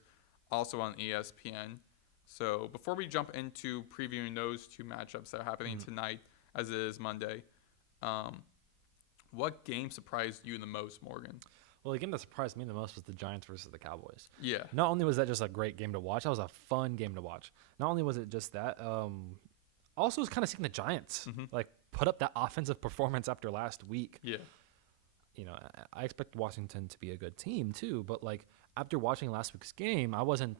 also on ESPN. So before we jump into previewing those 2 matchups that are happening tonight, as it is Monday, what game surprised you the most, Morgan? Well, the game that surprised me the most was the Giants versus the Cowboys. Yeah. Not only was that just a great game to watch, that was a fun game to watch. Not only was it just that, also was kind of seeing the Giants put up that offensive performance after last week. Yeah. I expect Washington to be a good team too, but after watching last week's game, I wasn't,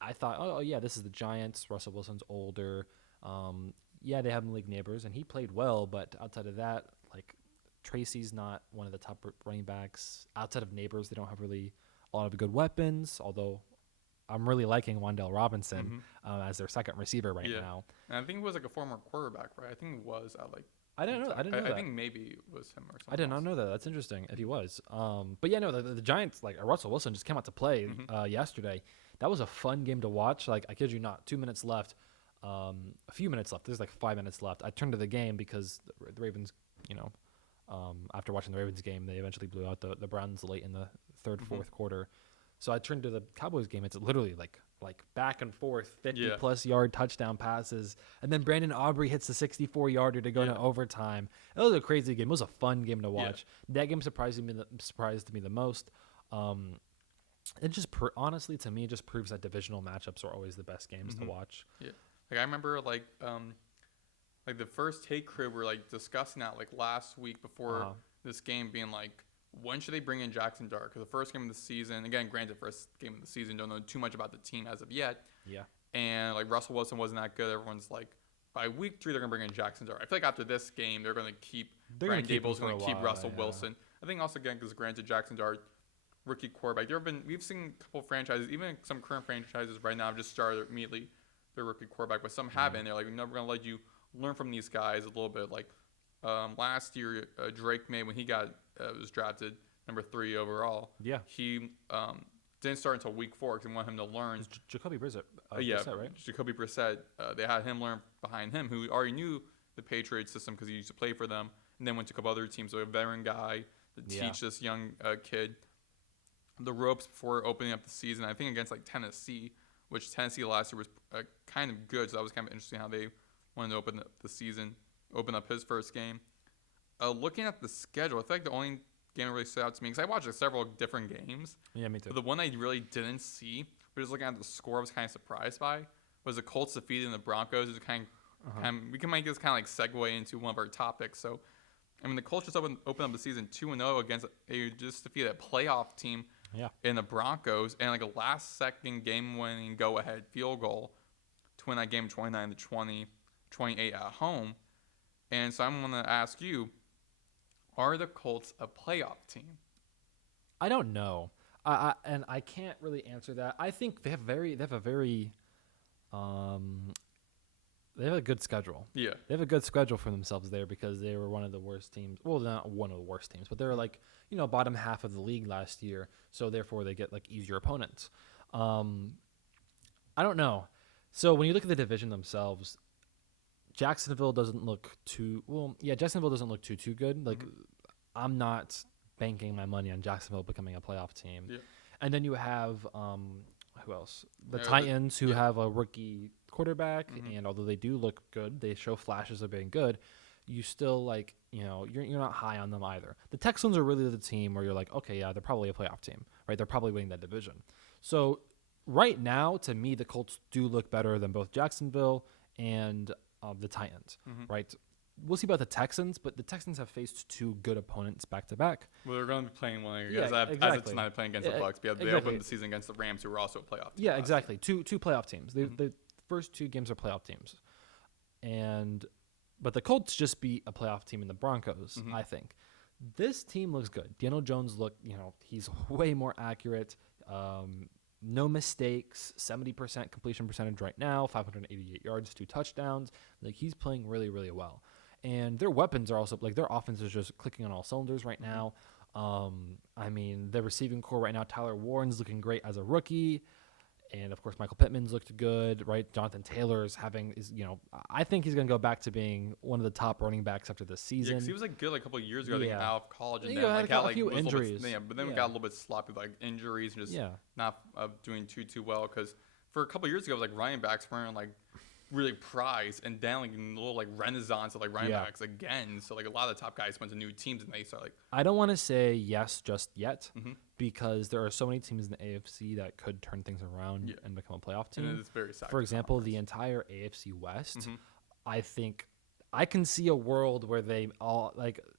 I thought, oh yeah, this is the Giants. Russell Wilson's older. They have league neighbors, and he played well, but outside of that, Tracy's not one of the top running backs. Outside of neighbors, they don't have really a lot of good weapons, although I'm really liking Wan'Dale Robinson as their second receiver now. And I think it was a former quarterback, right? I think it was I didn't know that. I think maybe it was him or something. I did not know that. That's interesting if he was. The Giants, Russell Wilson just came out to play yesterday. That was a fun game to watch. I kid you not, 2 minutes left, a few minutes left. There's 5 minutes left. I turned to the game because the Ravens, after watching the Ravens game, they eventually blew out the Browns late in the third, fourth quarter. So I turned to the Cowboys game. It's literally like back and forth, 50-plus yard touchdown passes. And then Brandon Aubrey hits the 64-yarder to go into overtime. It was a crazy game. It was a fun game to watch. Yeah. That game surprised me the most. It just honestly, to me, just proves that divisional matchups are always the best games to watch. Yeah. I remember the first take crew were discussing that last week before this game, being when should they bring in Jackson Dart? Because the first game of the season, again, granted, first game of the season, don't know too much about the team as of yet. Yeah. And Russell Wilson wasn't that good. Everyone's by week 3 they're gonna bring in Jackson Dart. I feel after this game they're gonna keep Brian Daboll's gonna keep Russell Wilson. I think also again because granted Jackson Dart rookie quarterback. We've seen a couple franchises, even some current franchises right now, have just started immediately their rookie quarterback, but some haven't. They're like, we're never gonna let you learn from these guys a little bit. Like last year, Drake May, when he was drafted number 3 overall. Yeah. He didn't start until week 4 because they want him to learn. Jacoby Brissett. Brissett, right? Jacoby Brissett. They had him learn behind him, who already knew the Patriots system because he used to play for them, and then went to a couple other teams. So a veteran guy to teach this young kid the ropes before opening up the season. I think against like Tennessee, which Tennessee last year was kind of good. So that was kind of interesting how they wanted to open up the season, open up his first game. Looking at the schedule, I feel like the only game that really stood out to me, because I watched several different games. Yeah, me too. But the one I really didn't see, but just looking at the score, I was kind of surprised by, was the Colts defeating the Broncos. It's we can make this kind of like segue into one of our topics. So, I mean, the Colts just opened up the season 2-0 against just defeated a playoff team in the Broncos, and like a last-second game-winning go-ahead field goal to win that game 29-20, 28 at home. And so I'm going to ask you, are the Colts a playoff team? I don't know. And I can't really answer that. I think they have a good schedule. Yeah. They have a good schedule for themselves there because they were one of the worst teams. Well, not one of the worst teams, but they were like, bottom half of the league last year. So therefore they get like easier opponents. I don't know. So when you look at the division themselves, Jacksonville doesn't look too good. Like I'm not banking my money on Jacksonville becoming a playoff team. Yeah. And then you have who else? The Titans, who have a rookie quarterback, and although they do look good, they show flashes of being good. You still you're not high on them either. The Texans are really the team where you're like, okay, yeah, they're probably a playoff team, right? They're probably winning that division. So right now, to me, the Colts do look better than both Jacksonville and the Titans, right? We'll see about the Texans, but the Texans have faced 2 good opponents back to back. Well, they're going to be playing one. Exactly. As of tonight, playing against the Bucks. They opened the season against the Rams, who were also a playoff team. Yeah, exactly. Two playoff teams. The first 2 games are playoff teams, but the Colts just beat a playoff team in the Broncos. I think this team looks good. Daniel Jones he's way more accurate. No mistakes, 70% completion percentage right now, 588 yards, 2 touchdowns. Like he's playing really, really well. And their weapons are also their offense is just clicking on all cylinders right now. I mean, the receiving core right now, Tyler Warren's looking great as a rookie. And of course, Michael Pittman's looked good, right? Jonathan Taylor's I think he's going to go back to being one of the top running backs after this season. Yeah, because he was good a couple of years ago, out of college, and he then had a few injuries. But then we got a little bit sloppy with injuries and just not doing too well. Because for a couple of years ago, running backs weren't really prized, and then a little renaissance of running backs again. So a lot of the top guys went to new teams, and they start I don't want to say yes just yet because there are so many teams in the AFC that could turn things around and become a playoff team. And it's very For example, the entire AFC West, I think I can see a world where they all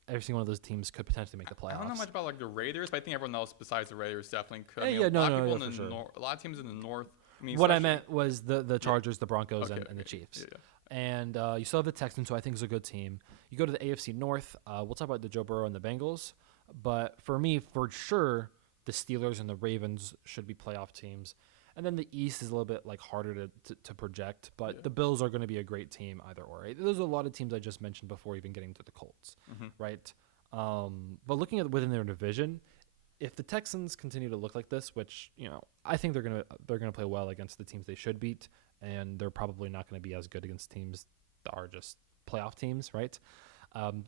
every single one of those teams could potentially make the playoffs. I don't know much about the Raiders, but I think everyone else besides the Raiders definitely could. A lot of teams in the North. What I meant was the Chargers, the Broncos, and the Chiefs. And you still have the Texans, who I think is a good team. You go to the AFC North. We'll talk about the Joe Burrow and the Bengals. But for me, for sure, the Steelers and the Ravens should be playoff teams. And then the East is a little bit harder to project. But the Bills are going to be a great team either or. Right? There's a lot of teams I just mentioned before even getting to the Colts. Right? But looking at within their division, if the Texans continue to look like this, which I think they're gonna play well against the teams they should beat, and they're probably not going to be as good against teams that are just playoff teams, right?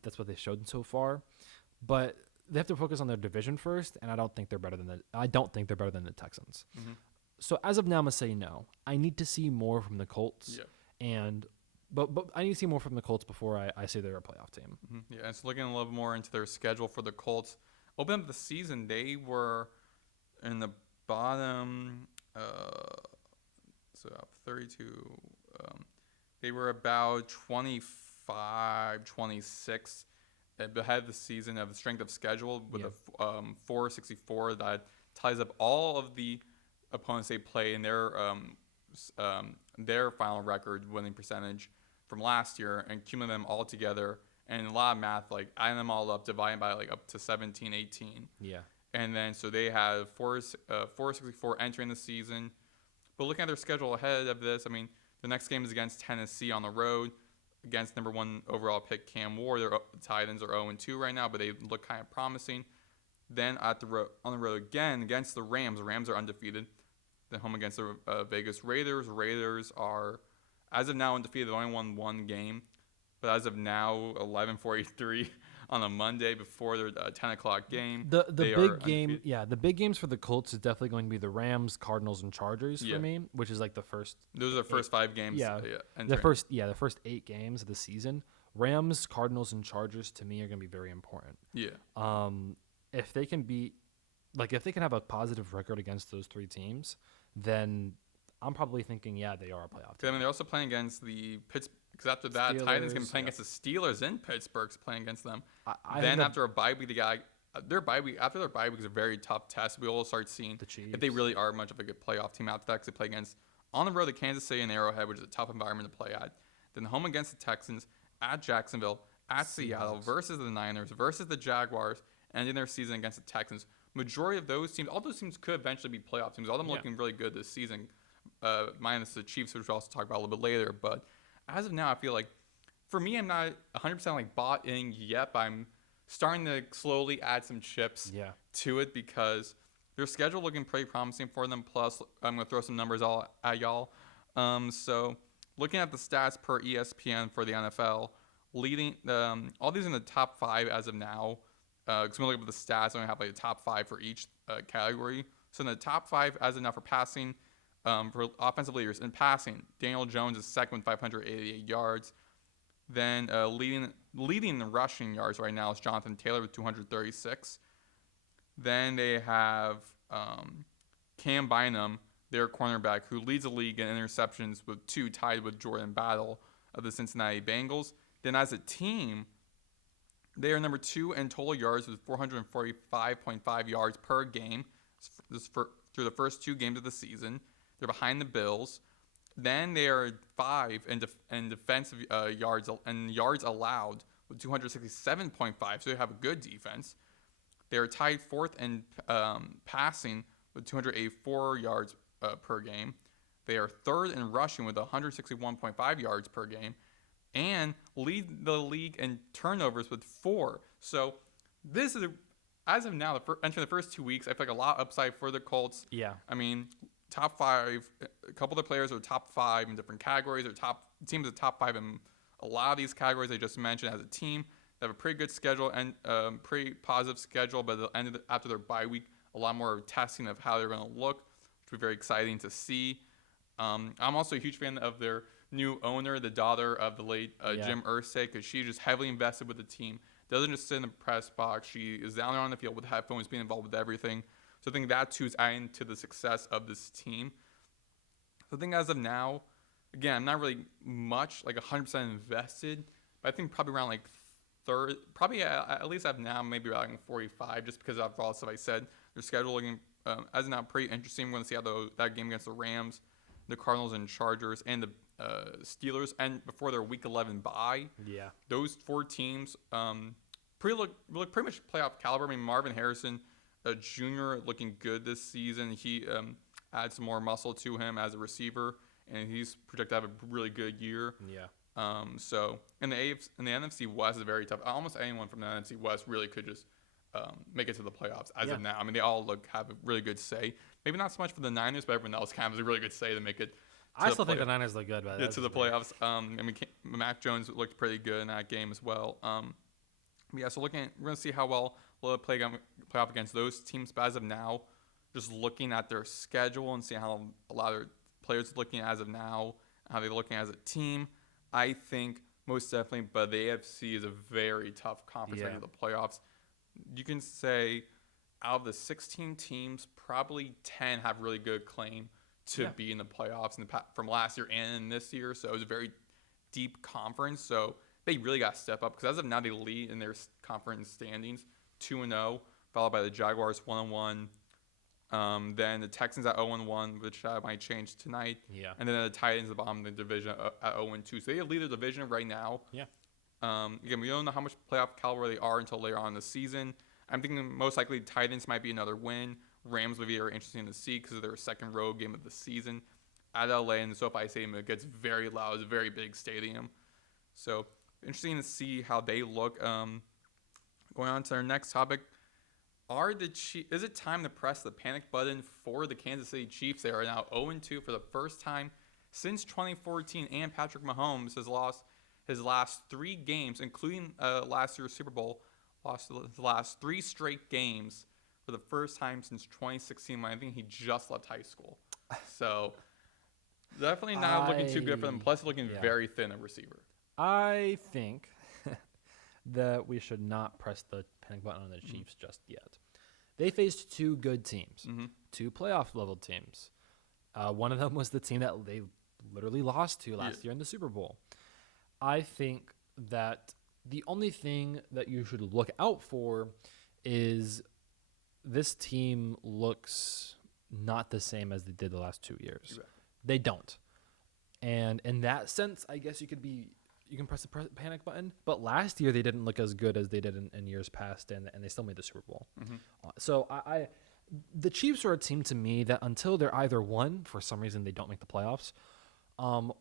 That's what they've shown so far, but they have to focus on their division first, and I don't think they're better than the Texans. So as of now, I'm gonna say no. I need to see more from the Colts, but I need to see more from the Colts before I say they're a playoff team. Yeah, and so looking a little more into their schedule for the Colts. Open up the season, they were in the bottom, 32. They were about 25, 26 ahead of the season of strength of schedule with a 464 that ties up all of the opponents they play in their final record winning percentage from last year and cumulating them all together. And a lot of math, adding them all up, dividing by up to 17, 18. Yeah. And then so they have 464 entering the season. But looking at their schedule ahead of this, I mean, the next game is against Tennessee on the road against number 1 overall pick Cam Ward. Their Titans are 0-2 right now, but they look kind of promising. Then on the road again against the Rams. The Rams are undefeated. Then home against the Vegas Raiders. Raiders are, as of now, undefeated. They only won 1 game. But as of now, 11:43 on a Monday before their 10 o'clock game. The big game, the big games for the Colts is definitely going to be the Rams, Cardinals, and Chargers for me, which is like the first. Those are the first 5 games. The first 8 games of the season. Rams, Cardinals, and Chargers to me are going to be very important. Yeah. If they can if they can have a positive record against those 3 teams, then I'm probably thinking, they are a playoff team. I mean, they're also playing against the Pittsburgh. Because after that, Steelers, Titans can play against the Steelers in Pittsburgh, playing against them. Then after a bye week, after their bye week is a very tough test. We will start seeing the Chiefs, if they really are much of a good playoff team after that. Because they play against on the road at Kansas City and Arrowhead, which is a tough environment to play at. Then home against the Texans, at Jacksonville, at Seattle, versus the Niners, versus the Jaguars, ending their season against the Texans. Majority of those teams, all those teams could eventually be playoff teams. All of them looking really good this season, minus the Chiefs, which we'll also talk about a little bit later. But as of now, I feel like, for me, I'm not 100% like bought in yet, but I'm starting to slowly add some chips to it because their schedule looking pretty promising for them. Plus, I'm going to throw some numbers at y'all. So looking at the stats per ESPN for the NFL, leading all these in the top 5 as of now. Because when we look at the stats, I only have like the top 5 for each category. So in the top 5 as of now for passing, for offensive leaders in passing, Daniel Jones is second with 588 yards. Then leading the rushing yards right now is Jonathan Taylor with 236. Then they have Cam Bynum, their cornerback, who leads the league in interceptions with 2, tied with Jordan Battle of the Cincinnati Bengals. Then as a team, they are number 2 in total yards with 445.5 yards per game through the first 2 games of the season. They're behind the Bills. Then they are 5 in defensive yards and yards allowed with 267.5, so they have a good defense. They are tied 4th in passing with 284 yards per game. They are 3rd in rushing with 161.5 yards per game, and lead the league in turnovers with 4. So this is, as of now, entering the first 2 weeks, I feel like a lot of upside for the Colts. Yeah. I mean, top 5, a couple of the players are top 5 in different categories, or teams are top 5 in a lot of these categories I just mentioned as a team. They have a pretty good schedule and pretty positive schedule, but after their bye week, a lot more testing of how they're going to look, which will be very exciting to see. I'm also a huge fan of their new owner, the daughter of the late Jim Irsay, because she just heavily invested with the team. Doesn't just sit in the press box. She is down there on the field with headphones, being involved with everything. So I think that, too, is adding to the success of this team. So I think as of now, again, I'm not really much, like 100% invested, but I think probably around like third, probably at least as of now, maybe around like 45, just because of all the stuff I said. Their schedule looking, as of now, pretty interesting. We're going to see how that game against the Rams, the Cardinals and Chargers, and the Steelers, and before their Week 11 bye. Yeah. Those 4 teams look pretty much playoff caliber. I mean, Marvin Harrison, a junior, looking good this season. He adds some more muscle to him as a receiver, and he's projected to have a really good year. Yeah. So in the NFC West is very tough. Almost anyone from the NFC West really could just make it to the playoffs as of now. I mean, they all have a really good say. Maybe not so much for the Niners, but everyone else kind of has a really good say to make it. I still think the Niners look good, but to the playoffs. I mean, Mac Jones looked pretty good in that game as well. So we're going to see how well they'll play off against those teams. But as of now, just looking at their schedule and seeing how a lot of their players are looking as of now, how they're looking as a team, I think most definitely. But the AFC is a very tough conference into the playoffs. You can say out of the 16 teams, probably 10 have really good claim to be in the playoffs from last year and this year. So it was a very deep conference. So they really got to step up, because as of now, they lead in their conference standings 2-0, followed by the Jaguars 1-1. Then the Texans at 0-1, which might change tonight. Yeah. And then the Titans at the bottom of the division at 0-2. So they lead the division right now. Yeah. Again, we don't know how much playoff caliber they are until later on in the season. I'm thinking most likely Titans might be another win. Rams would be very interesting to see because of their second road game of the season at LA and the SoFi Stadium. It gets very loud. It's a very big stadium. So interesting to see how they look. Going on to our next topic. Is it time to press the panic button for the Kansas City Chiefs? They are now 0-2 for the first time since 2014, and Patrick Mahomes has lost his last 3 games, including last year's Super Bowl, lost the last 3 straight games for the first time since 2016 when I think he just left high school. So definitely not looking too good for them. Plus, looking very thin at receiver. I think that we should not press the panic button on the Chiefs just yet. They faced 2 good teams, 2 playoff-level teams. One of them was the team that they literally lost to last year in the Super Bowl. I think that the only thing that you should look out for is this team looks not the same as they did the last 2 years. Exactly. They don't. And in that sense, I guess you can press the panic button. But last year, they didn't look as good as they did in years past, and they still made the Super Bowl. So the Chiefs are a team to me that until they're either 1, for some reason they don't make the playoffs,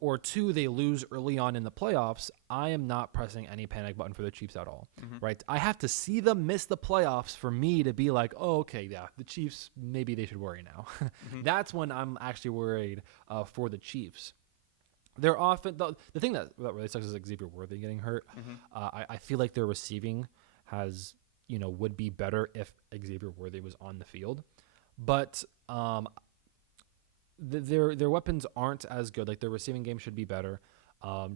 or 2, they lose early on in the playoffs, I am not pressing any panic button for the Chiefs at all. Right? I have to see them miss the playoffs for me to be like, oh, okay, yeah, the Chiefs, maybe they should worry now. That's when I'm actually worried for the Chiefs. They're often the thing that really sucks is Xavier Worthy getting hurt. I feel like their receiving would be better if Xavier Worthy was on the field, but their weapons aren't as good. Like their receiving game should be better.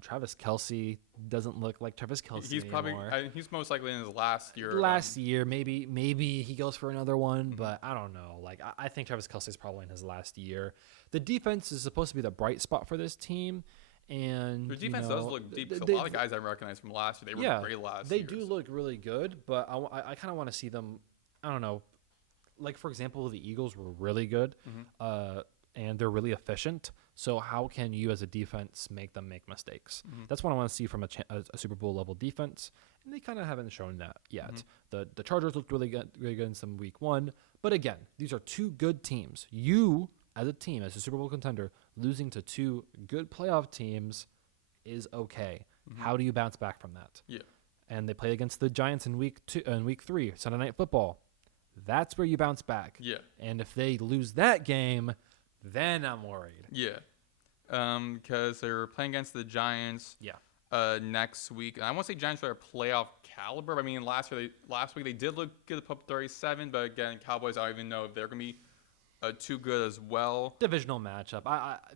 Travis Kelce doesn't look like Travis Kelce anymore. He's most likely in his last year. Maybe he goes for another one, but I don't know. Like I think Travis Kelce is probably in his last year. The defense is supposed to be the bright spot for this team, and their defense does look deep. So a lot of guys I recognize from last year, they were great last year. They do look really good, but I kind of want to see them. I don't know. Like for example, the Eagles were really good, and they're really efficient. So how can you as a defense make them make mistakes? That's what I want to see from a Super Bowl level defense, and they kind of haven't shown that yet. The Chargers looked really good in some week 1, but again, these are 2 good teams. You as a team, as a Super Bowl contender, losing to 2 good playoff teams is okay. How do you bounce back from that? Yeah. And they play against the Giants in week 3, Sunday Night Football. That's where you bounce back. Yeah. And if they lose that game, then I'm worried. Yeah. Because they're playing against the Giants. Next week. And I won't say Giants are a playoff caliber. But I mean, last week they did look good to put up 37. But again, Cowboys, I don't even know if they're going to be too good as well. Divisional matchup.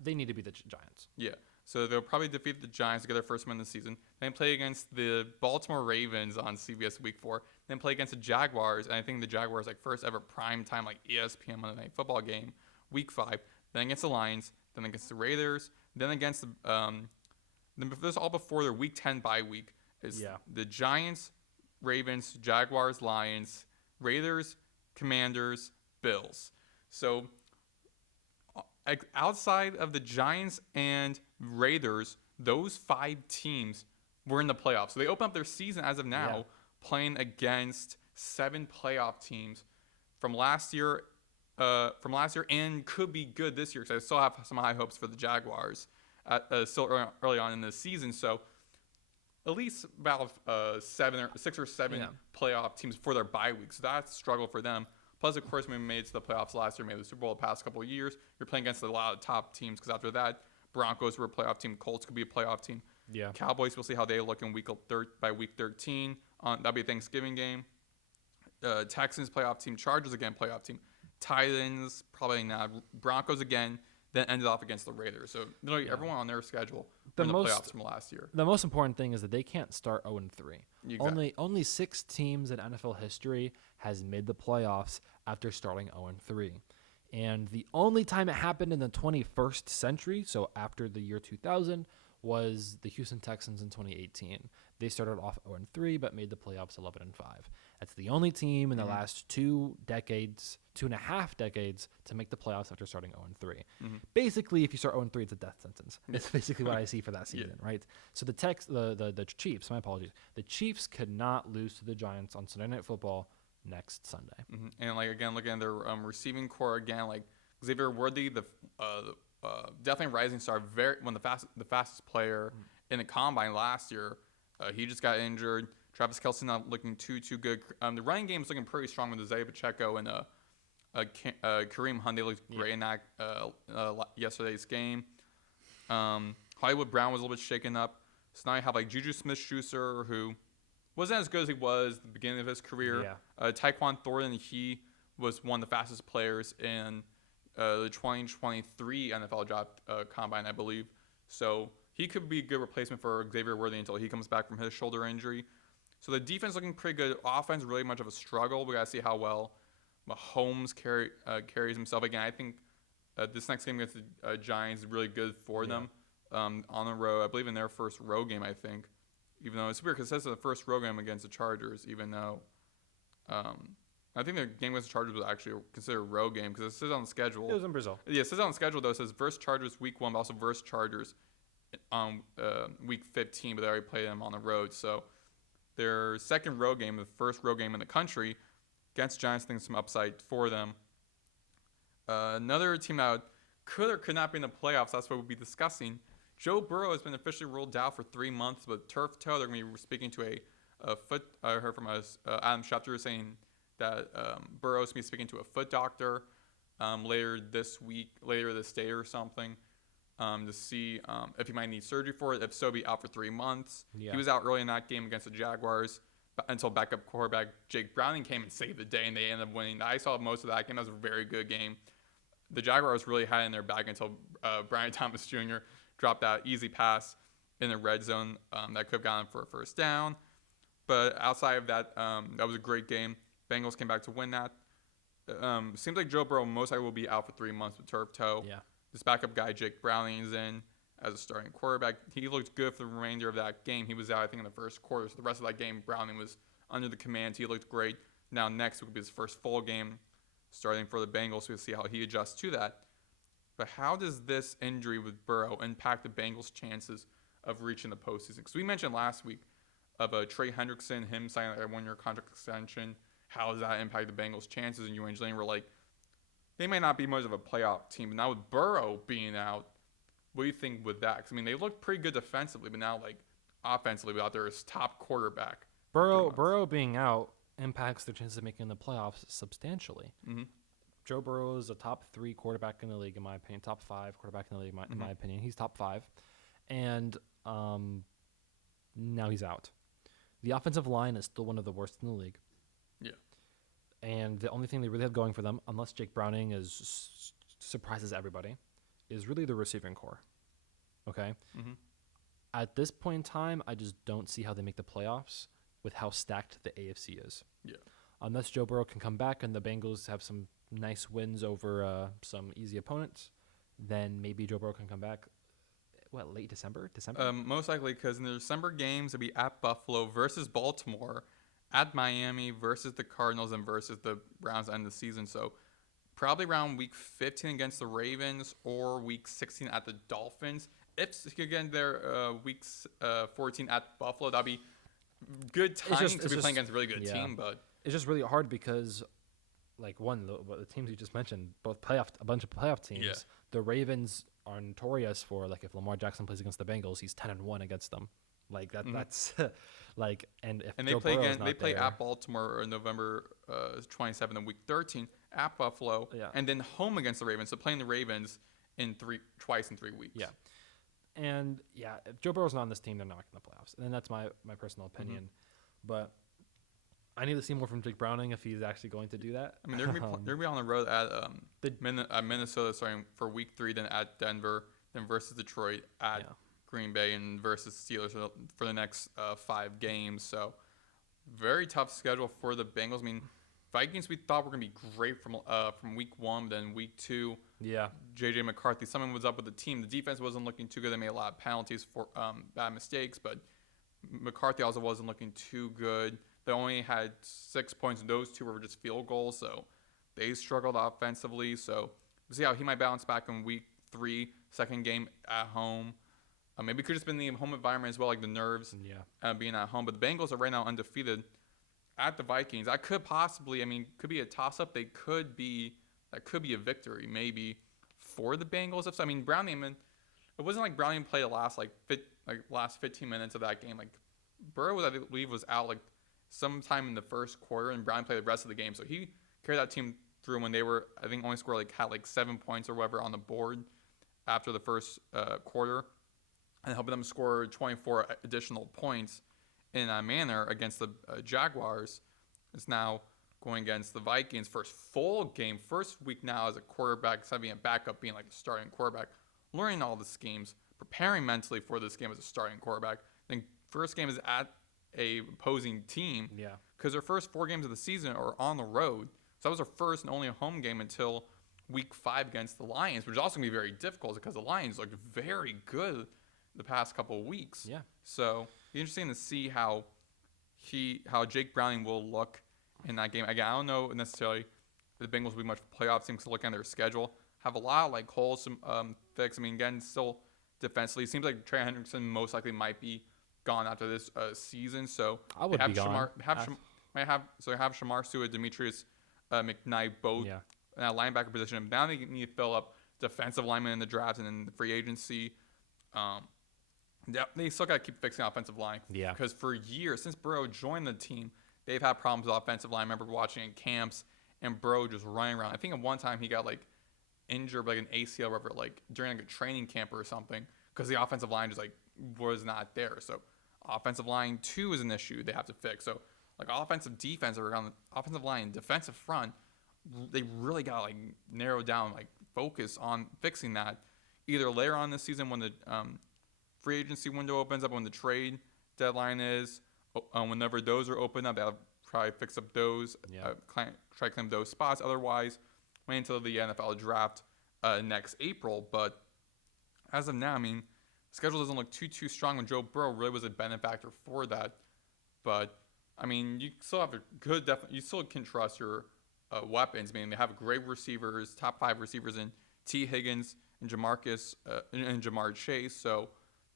They need to beat the Giants. Yeah. So they'll probably defeat the Giants to get their first win of the season. Then play against the Baltimore Ravens on CBS Week 4. Then play against the Jaguars. And I think the Jaguars first ever prime time ESPN Monday Night Football game, Week 5. Then against the Lions. Then against the Raiders. Then against the then this all before their Week 10 bye week is the Giants, Ravens, Jaguars, Lions, Raiders, Commanders, Bills. So outside of the Giants and Raiders, those 5 teams were in the playoffs. So they open up their season as of now playing against 7 playoff teams from last year and could be good this year because I still have some high hopes for the Jaguars still early on in the season. So at least about 6 or 7 playoff teams for their bye weeks. So that's a struggle for them. Plus, of course, we made it to the playoffs last year, made the Super Bowl the past couple of years. You're playing against a lot of top teams because after that, Broncos were a playoff team. Colts could be a playoff team. Yeah. Cowboys, we'll see how they look in by week 13. That'll be a Thanksgiving game. Texans, playoff team. Chargers, again, playoff team. Titans, probably not. Broncos, again. Then ended off against the Raiders. So literally everyone on their schedule in the playoffs from last year. The most important thing is that they can't start 0-3. Exactly. Only 6 teams in NFL history has made the playoffs after starting 0-3. And the only time it happened in the 21st century, so after the year 2000, was the Houston Texans in 2018. They started off 0-3 but made the playoffs 11-5. That's the only team in the last 2.5 decades to make the playoffs after starting 0-3. Basically, if you start 0-3, it's a death sentence. It's basically what I see for that season, right? So the Chiefs, my apologies. The Chiefs could not lose to the Giants on Sunday Night Football next Sunday. Mm-hmm. And like again, looking at their receiving core again, like Xavier Worthy, the definitely rising star, the fastest player in the combine last year. He just got injured. Travis Kelce not looking too good. The running game is looking pretty strong with Isaiah Pacheco and Kareem Hunt. They looked great in that yesterday's game. Hollywood Brown was a little bit shaken up. So now you have like Juju Smith-Schuster, who wasn't as good as he was at the beginning of his career. Yeah. Tyquan Thornton, he was one of the fastest players in the 2023 NFL Draft Combine, I believe. So he could be a good replacement for Xavier Worthy until he comes back from his shoulder injury. So the defense looking pretty good. Offense really much of a struggle. We got to see how well Mahomes carries himself. Again, I think this next game against the Giants is really good for them on the road. I believe in their first road game, I think. Even though it's weird because it says the first road game against the Chargers, even though I think the game against the Chargers was actually considered a road game because it says on the schedule. It was in Brazil. Yeah, it says on the schedule, though. It says versus Chargers week 1, but also versus Chargers week 15, but they already played them on the road. So their second road game, the first road game in the country, against Giants, I think some upside for them. Another team that could or could not be in the playoffs, that's what we'll be discussing. Joe Burrow has been officially ruled out for 3 months with turf toe. They're going to be speaking to a foot. I heard from Adam Schefter saying that Burrow's going to be speaking to a foot doctor later this day or something to see if he might need surgery for it. If so, be out for 3 months. Yeah. He was out early in that game against the Jaguars until backup quarterback Jake Browning came and saved the day, and they ended up winning. I saw most of that game. That was a very good game. The Jaguars really had it in their bag until Brian Thomas Jr. dropped that easy pass in the red zone that could have gotten for a first down. But outside of that, that was a great game. Bengals came back to win that. Seems like Joe Burrow most likely will be out for 3 months with turf toe. Yeah. This backup guy, Jake Browning, is in as a starting quarterback. He looked good for the remainder of that game. He was out, I think, in the first quarter. So the rest of that game, Browning was under the command. He looked great. Now next will be his first full game starting for the Bengals. So we'll see how he adjusts to that. But how does this injury with Burrow impact the Bengals' chances of reaching the postseason? Because we mentioned last week of Trey Hendrickson, him signing a 1-year contract extension. How does that impact the Bengals' chances? And you and Jane were like, they may not be much of a playoff team. But now with Burrow being out, what do you think with that? Because, I mean, they looked pretty good defensively, but now, like, offensively without their top quarterback. Burrow being out impacts their chances of making the playoffs substantially. Mm-hmm. Joe Burrow is a top 3 quarterback in the league, in my opinion. Top 5 quarterback in the league, in my opinion. He's top 5. And now he's out. The offensive line is still one of the worst in the league. Yeah. And the only thing they really have going for them, unless Jake Browning surprises everybody, is really the receiving core. Okay? Mm-hmm. At this point in time, I just don't see how they make the playoffs with how stacked the AFC is. Yeah. Unless Joe Burrow can come back and the Bengals have some nice wins over some easy opponents, then maybe Joe Burrow can come back. What, late December? Most likely, because in the December games, it'll be at Buffalo versus Baltimore, at Miami versus the Cardinals, and versus the Browns end of the season. So probably around week 15 against the Ravens or week 16 at the Dolphins. If you could get there week 14 at Buffalo, that'd be good timing to be playing against a really good team. But it's just really hard because, like, the teams you just mentioned, both a bunch of playoff teams. Yeah. The Ravens are notorious for, like, if Lamar Jackson plays against the Bengals, he's 10-1 against them. Like that. Mm-hmm. That's like, and if they play again, they play at Baltimore on November 27th and week 13 at Buffalo, and then home against the Ravens. So playing the Ravens twice in 3 weeks. Yeah, and if Joe Burrow's not on this team, they're not making the playoffs. And that's my personal opinion. Mm-hmm. But I need to see more from Jake Browning if he's actually going to do that. I mean, they're gonna be on the road at Minnesota starting for week 3, then at Denver, then versus Detroit at Green Bay, and versus Steelers for the next 5 games. So very tough schedule for the Bengals. I mean, Vikings we thought were going to be great from week 1, but then week 2, J.J. McCarthy, something was up with the team. The defense wasn't looking too good. They made a lot of penalties for bad mistakes, but McCarthy also wasn't looking too good. They only had 6 points, and those 2 were just field goals, so they struggled offensively. So we'll see how he might bounce back in week 3, second game at home. Maybe it could have just been the home environment as well, like the nerves being at home. But the Bengals are right now undefeated at the Vikings. That could possibly, could be a toss-up. That could be a victory maybe for the Bengals. Browning, it wasn't like Browning played the last last 15 minutes of that game. Like Burrow, I believe, was out like sometime in the first quarter, and Browning played the rest of the game. So he carried that team through when they were, I think, only scored had 7 points or whatever on the board after the first quarter, and helping them score 24 additional points in that manner against the Jaguars. Is now going against the Vikings, first full game, first week now as a quarterback, instead of being a backup, being like a starting quarterback, learning all the schemes, preparing mentally for this game as a starting quarterback. I think first game is at a opposing team. Yeah. Because their first 4 games of the season are on the road. So that was their first and only home game until week 5 against the Lions, which is also going to be very difficult because the Lions looked very good the past couple of weeks. Yeah. So it'll be interesting to see how Jake Browning will look in that game. Again, I don't know necessarily if the Bengals will be much of a playoff team, because looking at their schedule, have a lot of holes to fix. Again, still defensively, it seems like Trey Hendrickson most likely might be gone after this season. So I would be gone. They have Shamar Stewart, Demetrius McKnight, both in that linebacker position. Now they need to fill up defensive linemen in the draft and in the free agency. They still got to keep fixing the offensive line. Yeah. Because for years, since Burrow joined the team, they've had problems with offensive line. I remember watching in camps and Burrow just running around. I think at one time he got injured an ACL or whatever, during a training camp or something, because the offensive line just was not there. So offensive line 2 is an issue they have to fix. So offensive defense or on the offensive line, defensive front, they really got to narrow down, focus on fixing that. Either later on this season when the free agency window opens up, when the trade deadline is, whenever those are open up, they'll probably fix up those, try to claim those spots. Otherwise, wait until the NFL draft next April. But as of now, schedule doesn't look too strong when Joe Burrow really was a benefactor for that. But you still have you still can trust your weapons. They have great receivers, top 5 receivers in T. Higgins and Jamarcus and Jamar Chase. So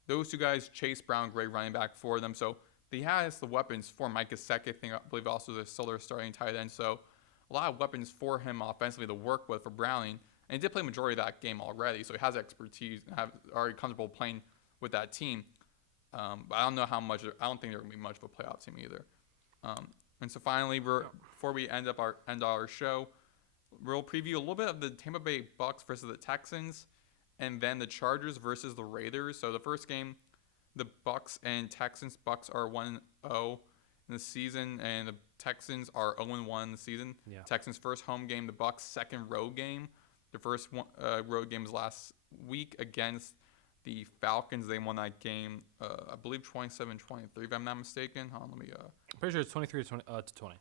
those 2 guys, Chase Brown, great running back for them. So he has the weapons for Mike Gesicki. I believe also they're still their starting tight end. So a lot of weapons for him offensively to work with for Browning. And he did play majority of that game already, so he has expertise and already comfortable playing with that team. But I don't know how much. I don't think they're going to be much of a playoff team either. And so finally, before we end our show, we'll preview a little bit of the Tampa Bay Bucks versus the Texans, and then the Chargers versus the Raiders. So the first game, the Bucks and Texans. Bucks are 1-0 in the season, and the Texans are 0-1 in the season. Yeah. Texans' first home game, the Bucks' second road game. Their first road game was last week against the Falcons. They won that game, I believe 27-23, if I'm not mistaken. Hold on, let me. I'm pretty sure it's 23 to 20.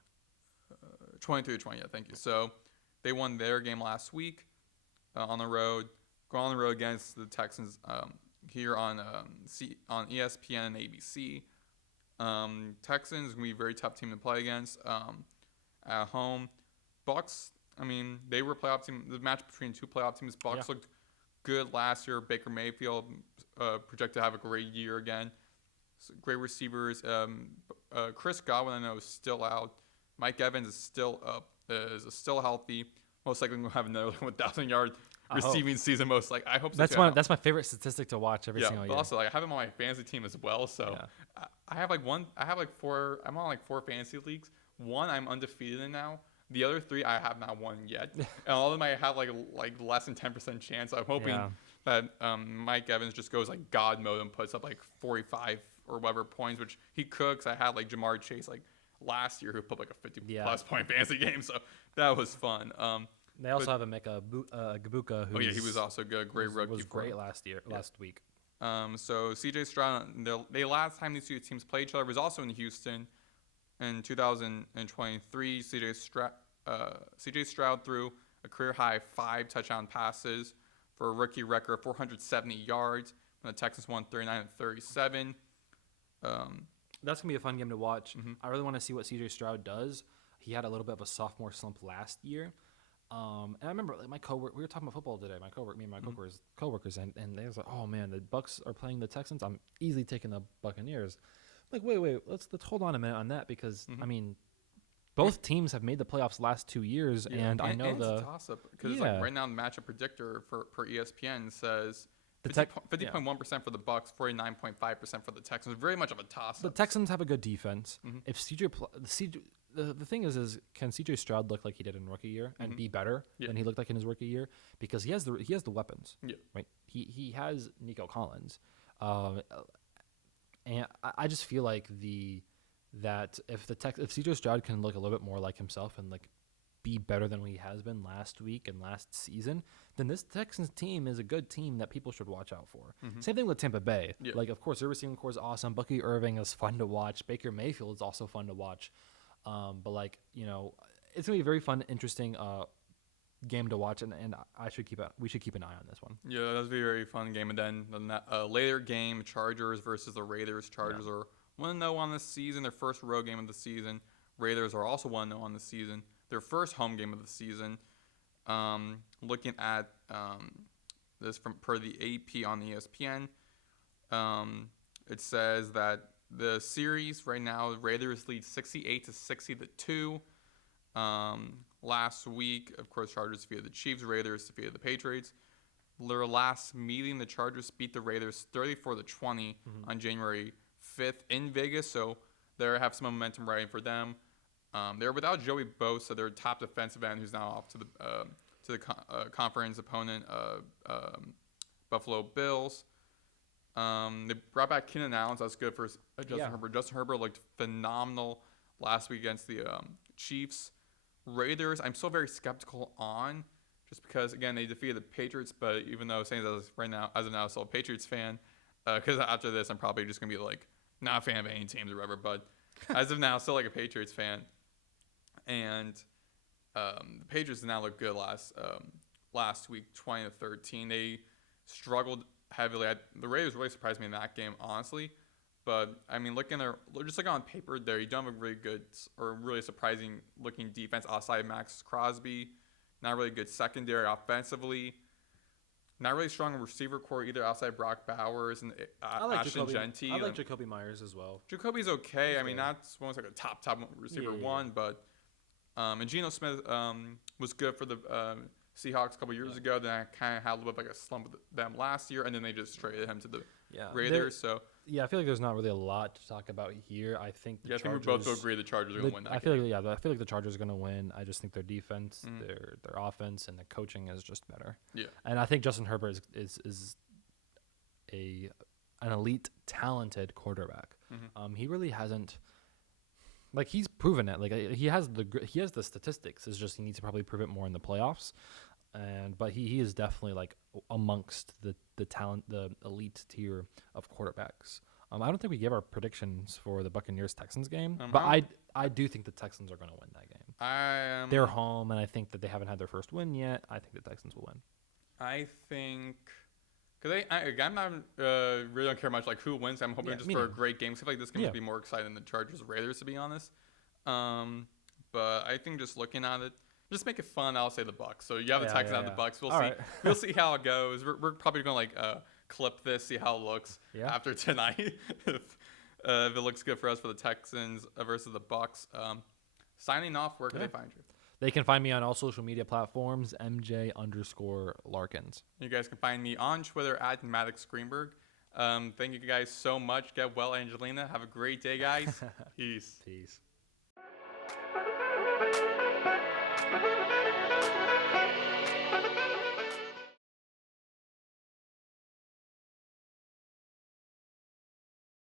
23-20, yeah, thank you. So they won their game last week on the road. Go on the road against the Texans here on ESPN and ABC. Texans is going to be a very tough team to play against at home. Bucks, they were a playoff team. The match between 2 playoff teams. Bucks looked good last year. Baker Mayfield projected to have a great year again. So great receivers. Chris Godwin, I know, is still out. Mike Evans is still still healthy. Most likely going to have another 1,000-yard receiving season. Most likely, I hope so. That's my favorite statistic to watch every single year. But also, I have him on my fantasy team as well. So I have four. I'm on 4 fantasy leagues. 1 I'm undefeated in now. The other 3 I have not won yet, and all of them I have less than 10% chance. I'm hoping that Mike Evans just goes God mode and puts up 45 or whatever points, which he could. Cause I had Jamar Chase last year who put a 50 plus point fantasy game, so that was fun. They also have Emeka Egbuka, who he was also good, great rookie. Was great last week. So CJ Stroud, the last time these 2 teams played each other was also in Houston. In 2023, CJ Stroud threw a career-high 5 touchdown passes for a rookie record of 470 yards, and the Texans won 39-37. That's going to be a fun game to watch. Mm-hmm. I really want to see what CJ Stroud does. He had a little bit of a sophomore slump last year. And I remember my coworker, we were talking about football today, me and my coworkers, and they was like, oh man, the Bucks are playing the Texans. I'm easily taking the Buccaneers. Wait, let's hold on a minute on that, because Both teams have made the playoffs last 2 years, and I know it's a toss-up because like right now the matchup predictor for ESPN says 50.1% for the Bucks, 49.5% for the Texans. Very much of a toss-up. The Texans have a good defense. If the thing is can CJ Stroud look like he did in rookie year and be better than he looked like in his rookie year, because he has the weapons. Yeah. Right. He has Nico Collins, and I just feel like that if CJ Stroud can look a little bit more like himself and like be better than he has been last week and last season, then this Texans team is a good team that people should watch out for. Same thing with Tampa Bay. Yeah. Like, of course, their receiving core is awesome. Bucky Irving is fun to watch. Baker Mayfield is also fun to watch. But like, it's gonna be a very fun, interesting game to watch, and we should keep an eye on this one. Yeah, that's a very fun game. And then the later game, Chargers versus the Raiders. Chargers are 1-0 on this season, their first road game of the season. Raiders are also 1-0 on the season, their first home game of the season. Looking at this per the AP on ESPN, it says that the series right now, Raiders lead 68-60-2. Last week, of course, Chargers defeated the Chiefs, Raiders defeated the Patriots. Their last meeting, the Chargers beat the Raiders 34-20 on January 5th in Vegas, so they have some momentum riding for them. They're without Joey Bosa, their top defensive end, who's now off to the conference opponent, Buffalo Bills. They brought back Keenan Allen, so that's good for Justin Herbert. Justin Herbert looked phenomenal last week against the Chiefs. Raiders, I'm still very skeptical on, just because, again, they defeated the Patriots, but even though saying that as of now, still a Patriots fan, because after this, I'm probably just going to be like, not a fan of any teams or whatever, but as of now, still like a Patriots fan. And the Patriots did not look good last week, 20-13. They struggled heavily. The Raiders really surprised me in that game, honestly. But, I mean, looking on paper there, you don't have a really good or really surprising looking defense outside Max Crosby. Not really good secondary offensively. Not really strong receiver core either outside Brock Bowers and Ashton Genty. I like Jacoby Myers as well. Jacoby's okay. I mean, not almost like a top receiver one, but and Geno Smith was good for the Seahawks a couple years ago. Then I kind of had a little bit of like a slump with them last year, and then they just traded him to the Raiders. I feel like there's not really a lot to talk about here. I think I think we both agree the Chargers are going to win that game. I feel like the Chargers are going to win. I just think their defense, their offense, and their coaching is just better. Yeah. And I think Justin Herbert is an elite, talented quarterback. He really hasn't, like, he's proven it. Like, he has the statistics. It's just he needs to probably prove it more in the playoffs. But he is definitely like amongst the talent, the elite tier of quarterbacks. I don't think we gave our predictions for the Buccaneers-Texans game, but I do think the Texans are going to win that game. They're home, and I think that they haven't had their first win yet. I think the Texans will win. I think because I'm not really don't care much like who wins. I'm hoping just for a great game. I feel like this game will be more exciting than the Chargers Raiders, to be honest. But I think just looking at it. Just make it fun. I'll say the Bucs. So you have the Texans and the Bucs. We'll see. Right. We'll see how it goes. We're probably gonna clip this, see how it looks after tonight. if it looks good for us for the Texans versus the Bucs. Signing off. Where can they find you? They can find me on all social media platforms. MJ_Larkins. You guys can find me on Twitter at Maddox Greenberg. Thank you guys so much. Get well, Angelina. Have a great day, guys. Peace.